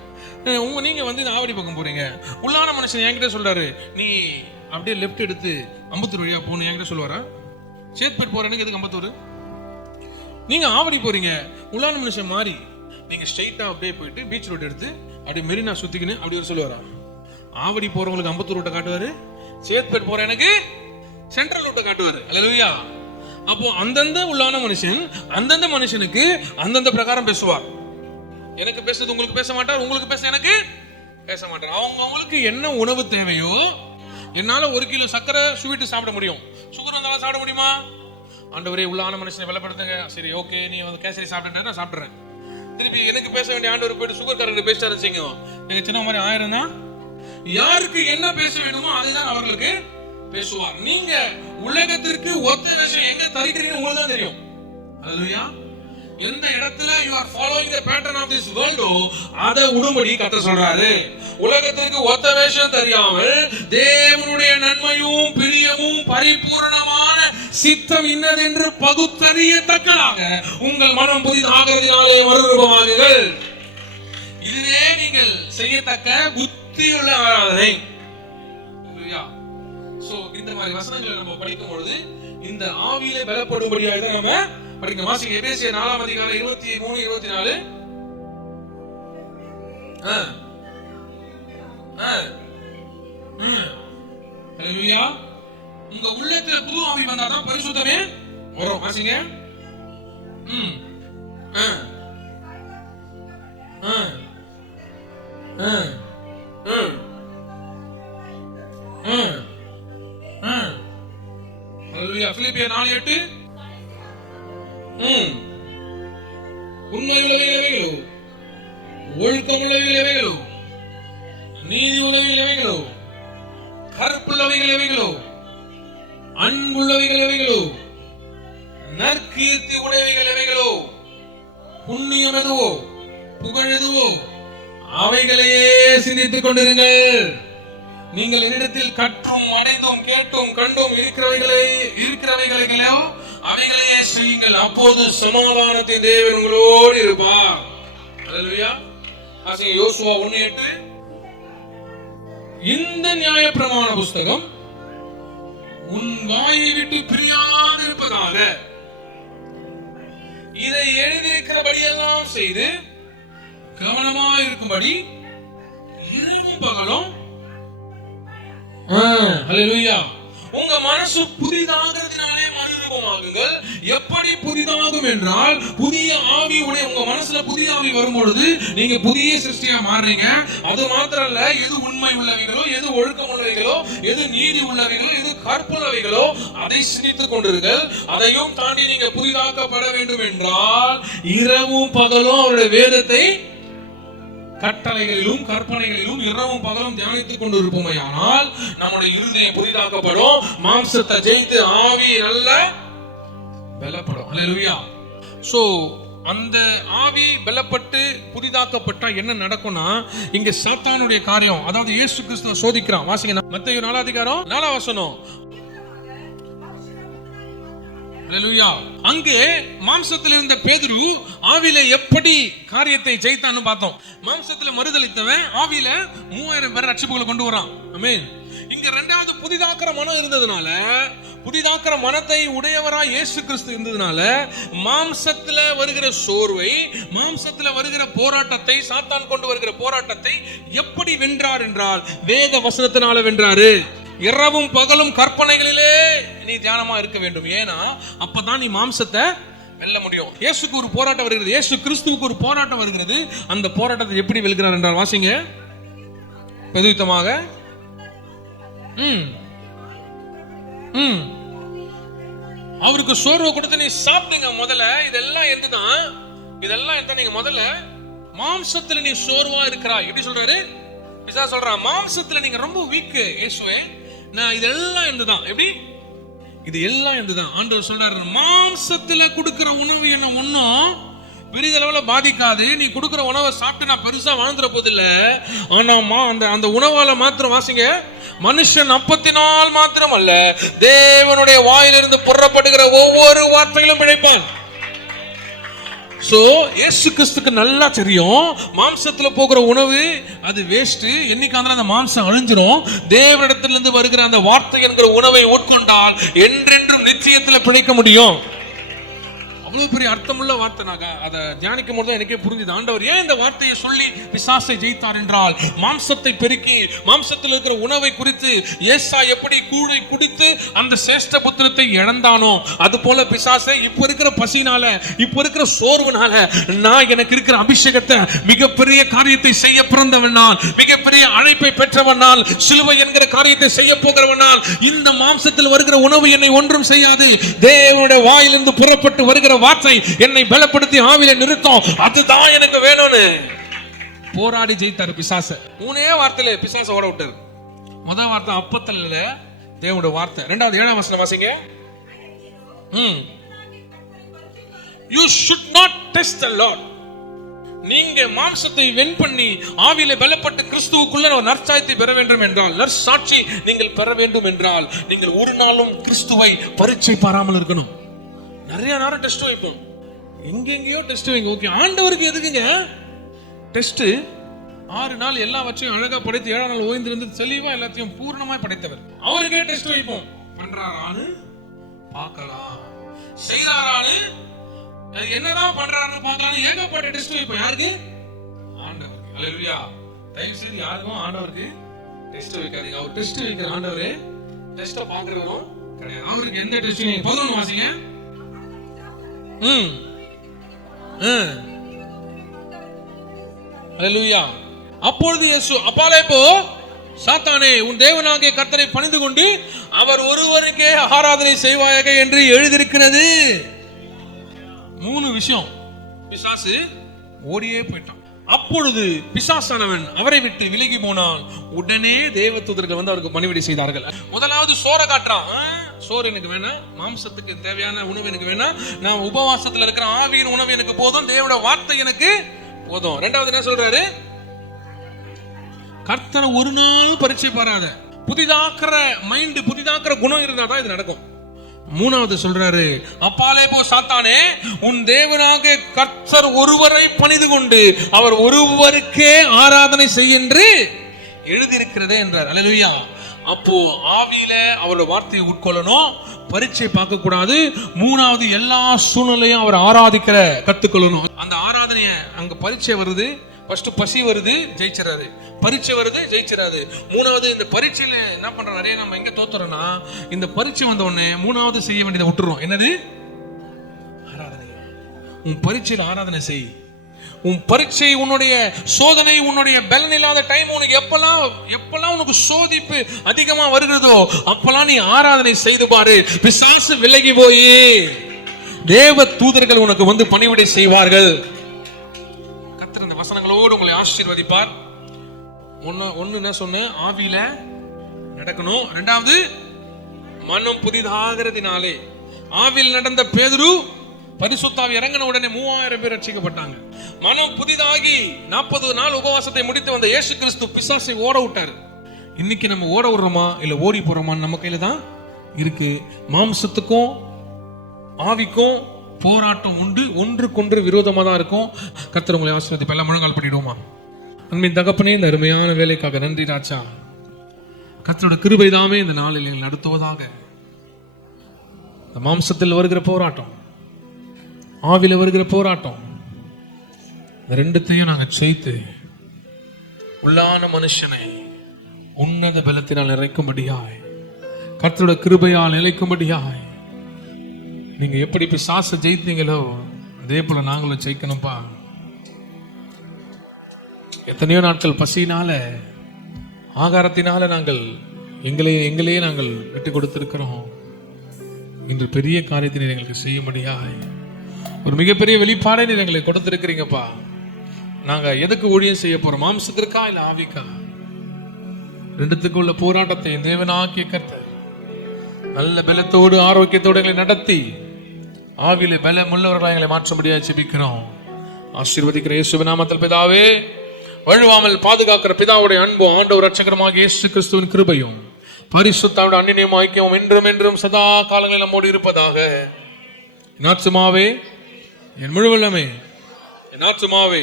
நீங்க வந்து ஆவடி பக்கம் போறீங்க. உள்ளான மனுஷன் என்கிட்ட சொல்றாரு, நீ அப்படியே லெஃப்ட் எடுத்து அம்பத்தூர் வழியா போகணும் என்கிட்ட சொல்லுவாரா? சேத்துப்பேட்டை போறேன்னு எதுக்கு அம்பத்தூர்? நீங்க ஆவடி போறீங்க, உள்ளான மனுஷன் மாறி நீங்க ஸ்ட்ரைட்டா அப்படியே போயிட்டு பீச் ரோடு எடுத்து அப்படியே மெரினா சுத்திக்கின்னு அப்படி ஒரு சொல்லுவாரா? ஆவடி போறவங்களுக்கு அம்பத்தூர் ரோட்டை காட்டுவாரு, சேத்துப்பேட்டை போற எனக்கு சென்ட்ரல் ரோட்டை காட்டுவாரு. அல்லேலூயா. அப்போ அந்தந்த உள்ளான மனுஷன் அந்தந்த மனுஷனுக்கு அந்தந்த பிரகாரம் பேசுவார். எனக்கு பேசுறது உங்களுக்கு பேச மாட்டார், உங்களுக்கு பேச எனக்கு பேச மாட்டார். அவங்களுக்கு என்ன உணவு தேவையோ, என்னால 1 கிலோ சக்கரை ஸ்வீட் சாப்பிட முடியும், சுகர் வந்தாலும் சாப்பிட முடியுமா? ஆண்டவரே உள்ளான மனுஷனை வெள்ளப்படுத்துங்க. சரி ஓகே, நீ வந்து கேசரி சாப்பிட்டா நான் சாப்பிடுறேன். திருப்பி எனக்கு பேச வேண்டிய ஆண்டவர் போயிட்டு சுகர் காரர் பேசிட்டாரு வச்சுங்க, நீங்க சின்ன மாதிரி 1000 தான். யாருக்கு என்ன பேச வேண்டுமோ அதுதான் அவர்களுக்கு பேசுவார். நீங்க உலகத்திற்கு ஒத்த விஷயம் எங்க தரிக்கிறீங்க உங்களுக்கு தான் தெரியும். அல்லேலூயா. எந்த இடத்துல you are following the pattern of this world அத உடும்படி கர்த்தர் சொல்றாரு. உலகத்திற்கு ஒத்த வேஷம் தெரியாமல் தேவனுடைய நன்மையும் பிரியமும் பரிபூரணமான சித்தம் இன்னதென்று பகுத்தறியத்தக்கதாக உங்கள் மனம் புதிதாகிறதினாலே மறுரூபமாகுங்கள். இதுவே நீங்கள் செய்யத்தக்க புத்தியுள்ள ஆராதனை. சோ இந்த மாதிரி வசனங்களை நம்ம படிக்கும் பொழுது இந்த ஆவியிலே பலப்படும்படியாக தான் நம்ம படிக்கணும். வாசிங்க எபேசியர் 4 அதிகாரம் 23 24. ஹல்லேலூயா. உங்க உள்ளத்துல புது ஆவி வந்தாதான் பரிசுத்தமே வரும். வாசிங்க. ஹல்லேலூயா. பிலிப்பியர் 4:8. உண்மையுள்ளவைகளோ, ஒழுக்கமுள்ளவைகளோ, நீதி உணவைகளோ, கற்புள்ளவைகளோ, அன்புள்ளவைகளோ, நற்கீர்த்தி உடையவைகளோ, புண்ணியம் எதுவோ புகழ் எதுவோ அவைகளையே சிந்தித்துக் கொண்டிருங்கள். நீங்கள் என்னிடத்தில் கற்றும் அடைந்தும் கேட்டும் கண்டும் இருக்கிறவைகளோ அவைகளையே செய்யுங்கள். அப்போது சமாதானத்தின் தேவன் உங்களோடு இருப்பார். அல்லேலூயா. ஆசிய யோசுவா 1:8. இந்த நியாயப்பிரமாண புஸ்தகம் உன் வாயை விட்டு பிரியாது இருப்பதாக இதை எழுதியிருக்கிறபடியெல்லாம் செய்து கவனமாக இருக்கும்படி இரவும் பகலும். அல்லேலூயா. உங்க மனசு புதிதாகிறதுனாலே மறுரூபமாகுங்கள். எப்படி புதிதாகும் என்றால், புதிய ஆவி உடைய உங்க மனசுல புதிய ஆவி வரும் பொழுது நீங்க புதிய சிருஷ்டியா மாறுறீங்க. அது மாத்திரம் இல்ல, எது உண்மை உள்ளவைகளோ, எது ஒழுக்கம் உள்ளவைகளோ, எது நீதி உள்ளவைகளோ, எது கற்புள்ளவைகளோ அதை சிந்தித்துக் கொண்டிருங்கள். அதையும் தாண்டி நீங்க புதிதாக்கப்பட வேண்டும் என்றால் இரவும் பகலும் அவருடைய வேதத்தை கட்டளைகளிலும் கற்பனைகளிலும் இரவும் பகலும் தியானித்துக் கொண்டிருப்போமையானால் நம்முடைய இருதயம் புதிதாக்கப்படும். மாம்சத்தை ஜெயித்து ஆவி நல்ல பலப்படும். அல்லேலூயா. சோ அந்த ஆவி பலப்பட்டு புதிதாக்கப்பட்டா என்ன நடக்கும்னா, இங்க சாத்தானுடைய காரியம், அதாவது இயேசு கிறிஸ்துவை சோதிக்கிறான். வாசிங்க மத்தேயு 4 அதிகாரம் 4 வசனம். அல்லேலூயா. அங்கே மாம்சத்தில் இருந்த பேதுரு ஆவியில எப்படி காரியத்தை ஜெயித்தான்னு பார்த்தோம். மாம்சத்துல மறுதலித்தவன் ஆவியில 3000 பேர் ரட்சிப்புகளை கொண்டு வரான். ஆமென். இங்க இரண்டாவது புதிதாக்கிற மனம் இருந்ததுனால, புதிதாக்கிற மனத்தை உடையவராய் இயேசு கிறிஸ்து இருந்ததுனால, மாம்சத்துல வருகிற சோர்வை, மாம்சத்துல வருகிற போராட்டத்தை, சாத்தான் கொண்டு வருகிற போராட்டத்தை எப்படி வென்றார் என்றால் வேத வசனத்தினால வென்றாரு. இரவும் பகலும் கற்பனைகளிலே நீ தியானமா இருக்க வேண்டும். ஏன்னா அப்பதான் நீ மாம்சத்தை வெல்ல முடியும். இயேசுக்கு ஒரு போராட்டம் வருகிறது, இயேசு கிறிஸ்துவுக்கு ஒரு போராட்டம் வருகிறது. அந்த போராட்டத்தை எப்படி வெல்கிறார் என்றால் வாசிங்க அவருக்கு சோர்வை கொடுத்து நீ சாப்பிடுங்க. முதல்ல இதெல்லாம் என்னதான், இதெல்லாம் என்ன, நீங்க முதல்ல மாம்சத்துல நீ சோர்வா இருக்கிறாய். எப்படி சொல்றாரு பிசாசு சொல்றான், மாம்சத்துல நீங்க ரொம்ப வீக் இயேசுவே, நான் இதெல்லாம் இருந்துதான். எப்படி இது எல்லாம் இருந்துதான். ஆண்டவர் சொல்றாரு, மாம்சத்துல கொடுக்கிற உணவு என்ன ஒன்னும் பெரிதளவுல பாதிக்காது. நீ கொடுக்கிற உணவை சாப்பிட்டு நான் பெருசா வாழ்ந்துற போதில்ல. ஆனா அந்த உணவால மாத்திரம் வாசிங்க, மனுஷன் அப்பத்தினால் மாத்திரம் அல்ல, தேவனுடைய வாயிலிருந்து புறப்படுகிற ஒவ்வொரு வார்த்தைகளும் பிழைப்பான். சோ இயேசு கிறிஸ்துக்கு நல்லா தெரியும், மாம்சத்துல போகிற உணவு அது வேஸ்ட். என்னைக்கு அந்த மாம்சம் அழிஞ்சிரும். தேவனிடத்திலிருந்து வருகிற அந்த வார்த்தை என்கிற உணவை உட்கொண்டால் என்றென்றும் நிச்சயத்துல பிழைக்க முடியும். அவ்வளவு பெரிய அர்த்தமுள்ள வார்த்தை. அதை தியானிக்கும் போது எனக்கே புரிஞ்சுது, ஆண்டவர் ஏன் இந்த வார்த்தையை சொல்லி பிசாசை ஜெயித்தார் என்றால், மாம்சத்தை பெருக்கி மாம்சத்தில் இருக்கிற உணவை குறித்து ஏசா எப்படி கூழை குடித்து அந்த சிரேஷ்ட புத்திரத்தை இழந்தானோ, அது போல பிசாசை இப்ப இருக்கிற பசினால, இப்ப இருக்கிற சோர்வுனால, நான் எனக்கு இருக்கிற அபிஷேகத்தை மிகப்பெரிய காரியத்தை செய்ய பிறந்தவனால், மிகப்பெரிய அழைப்பை பெற்றவனால், சிலுவை என்கிற காரியத்தை செய்ய போகிறவனால், இந்த மாம்சத்தில் வருகிற உணவு என்னை ஒன்றும் செய்யாது. தேவனுடைய வாயிலிருந்து புறப்பட்டு வருகிற வார்த்தை என்னை பலப்படுத்தி ஆவியில நிறுத்தும். அதுதான் எனக்கு வேணும்னு போராடி ஜெயித்தார் பிசாச. மூணே வார்த்தையில பிசாச ஓட விட்டார். முதல் வார்த்தை அப்பத்துல தேவனுடைய வார்த்தை. இரண்டாவது 7ஆம் வசனம் வாசிங்க. You should not test the Lord. நீங்க மாம்சத்தை வென் பண்ணி ஆவியில பலப்பட்டு கிறிஸ்துவுக்குள்ள நற்சாட்சியை பெற வேண்டும் என்றால், நற்சாட்சி நீங்கள் பெற வேண்டும் என்றால், நீங்கள் ஒரு நாளும் கிறிஸ்துவை பரீட்சை பாராமல் இருக்கணும். நிறைய நேரம் டெஸ்ட் வைப்போம், எங்கெங்கயோ டெஸ்ட் வைங்க. ஓகே, ஆண்டவருக்கு எதுக்குங்க டெஸ்ட்? 6 நாள் எல்லா வச்சையும் அழகா படைத்து 7ஆம் நாள் ஓய்ந்திருந்து தெளிவா எல்லாத்தையும் பூர்ணமாய் படைத்தவர். அவருக்கே டெஸ்ட் வைப்போம். பண்றாரான்னு பார்க்கலாம், செய்தாரான்னு என்னதான் பண்றாருன்னு பார்க்கலாம். ஏகப்பட்ட டெஸ்ட் வைப்போம். யாருக்கு? ஆண்டவருக்கு. அல்லேலூயா. தயவு செய்து யாருக்கும் ஆண்டவருக்கு டெஸ்ட் வைக்காதீங்க. அவர் டெஸ்ட் வைக்கிற ஆண்டவரே, டெஸ்ட பாக்குறவரும் கிடையாது. அவருக்கு எந்த டெஸ்ட்? 11 வாசிங்க. அல்லேலூயா. அப்பொழுது இயேசு, அப்பாலே போ சாத்தானே, உன் தேவனாகிய கர்த்தரை பணிந்து கொண்டு அவர் ஒருவருக்கே ஆராதனை செய்வாயாக என்று எழுதியிருக்கிறது. 3 விஷயம். பிசாசு ஓடியே போயிட்டான். அப்பொழுது பிசாசானவன் அவரை விட்டு விலகி போனால் உடனே தேவதூதர்கள் வந்து அவருக்கு பணிவிடை செய்தார்கள். முதலாவது சோற காட்டுறான். சோறு எனக்கு வேணாம், மாம்சத்துக்கு தேவையான உணவு எனக்கு வேணாம், நான் உபவாசத்துல இருக்கிற ஆவியின் உணவு எனக்கு போதும், தேவனுடைய வார்த்தை எனக்கு போதும். இரண்டாவது என்ன சொல்றாரு? கர்த்தரை ஒரு நாள் பரீட்சை பாராத, புதிதாக்குற மைண்ட், புதிதாக்குற குணம் இருந்தாதான் இது நடக்கும். மூணாவது சொல்றாரு, அப்பாலே போ சாத்தானே, உன் தேவனாக கர்த்தர் ஒருவரை பணிந்து கொண்டு அவர் ஒருவருக்கே ஆராதனை செய்ய என்று எழுதியிருக்கிறதே என்றார். அல்லேலூயா. அப்போ ஆவியில அவரோட வார்த்தையை உட்கொள்ளணும், பரீட்சை பார்க்க கூடாது. மூணாவது எல்லா சூழ்நிலையும் அவர் ஆராதிக்கிற கத்துக்கொள்ளணும். அந்த ஆராதனைய அங்க பரீட்சை வருது, ஃபர்ஸ்ட் பசி வருது, ஜெயிச்சிடாரு. பரீட்சை வருது, ஜெயிச்சிடாது. மூணாவது இந்த பரீட்சையில என்ன பண்ற, நிறைய நம்ம எங்க தோத்துறோம்னா, இந்த பரீட்சை வந்த உடனே மூணாவது செய்ய வேண்டியதை விட்டுறோம். என்னது? ஆராதனை. உன் பரீட்சையில் ஆராதனை செய். உன் பரீட்சை, உன்னுடைய சோதனை, உன்னுடைய பலன் இல்லாத டைம், உனக்கு எப்பெல்லாம் உனக்கு சோதிப்பு அதிகமா வருகிறதோ அப்பெல்லாம் நீ ஆராதனை செய்து பாரு. பிசாசு விலகி போய் தேவ தூதர்கள் உனக்கு வந்து பணிவிடை செய்வார்கள். கர்த்தர் இந்த வசனங்களோடு உங்களை ஆசீர்வதிப்பார். ஒன்னு என்ன சொன்னேன்? ஆவியில நடக்கணும். இரண்டாவது மனம் புதிதாகிறதுனாலே. ஆவியில் நடந்த பேதுரு பரிசுத்தாவி இறங்கின உடனே 3000 பேர் ரட்சிக்கப்பட்டாங்க. மனம் புதிதாகி 40 நாள் உபவாசத்தை முடித்து வந்த இயேசு கிறிஸ்து பிசாசை ஓட விட்டாரு. இன்னைக்கு நம்ம ஓட விடுறோமா இல்ல ஓடி போறோமா நம்ம கையில தான் இருக்கு. மாம்சத்துக்கும் ஆவிக்கும் போராட்டம் உண்டு, ஒன்றுக்கொன்று விரோதமா தான் இருக்கும். கர்த்தர் உங்களை ஆசீர்வதிப்பார். எல்லாம் முழங்கால் பண்ணிடுவோமா? அன்பின் தகப்பனே, இந்த அருமையான வேலைக்காக நன்றி ராஜா. கர்த்தரோட கிருபை தாமே இந்த நாளில் எங்களை நடத்துவதாக. இந்த மாம்சத்தில் வருகிற போராட்டம், ஆவில வருகிற போராட்டம், இந்த ரெண்டுத்தையும் நாங்கள் ஜெயித்து உள்ளான மனுஷனை உன்னத பலத்தினால் நிறைக்கும்படியாய், கர்த்தரோட கிருபையால் நிலைக்கும்படியாய் நீங்க எப்படி பிசாசை ஜெயித்தீங்களோ அதே போல நாங்களும் ஜெயிக்கணும்ப்பா. எத்தனையோ நாட்கள் பசியினால, ஆகாரத்தினால நாங்கள் எங்களையே நாங்கள் விட்டு கொடுத்திருக்கிறோம். இன்று பெரிய காரியத்தை நீர் எங்களுக்கு செய்யும்படியாய் ஒரு மிகப்பெரிய வெளிப்பாடை நீர் எங்களுக்கு கொடுத்திருக்கிறீங்கப்பா. நாங்க எதுக்கு ஊழியம் செய்ய போறோம்? மாம்சத்திற்கா இல்ல ஆவிக்கா? ரெண்டுத்துக்கு உள்ள போராட்டத்தை தேவனாகிய கர்த்தர் நல்ல பலத்தோடு ஆரோக்கியத்தோடு எங்களை நடத்தி ஆவியில பலம் உள்ளவர்களாக எங்களை மாற்ற முடியாது ஜெபிக்கிறோம். ஆசீர்வதிக்கிற இயேசுவின் நாமத்தில் பிதாவே, வழுவாமல் பாதுகாக்கிற பிதாவுடைய அன்பும் ஆண்டவர் இரட்சகருமாகிய இயேசு கிறிஸ்துவின் கிருபையும் பரிசுத்தாவுடைய அன்னியமும் ஐக்கியமும் என்றும் என்றும் சதா காலங்களில் நம்மோடு இருப்பதாக. என் ஆத்துமாவே, என் முழுவல்லமே, என் ஆத்துமாவே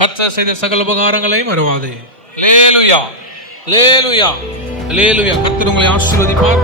கர்த்தர் செய்த சகல உபகாரங்களை மறவாதே. அல்லேலூயா, அல்லேலூயா, அல்லேலூயா. கர்த்தர் உங்களை ஆசீர்வதிப்பார்.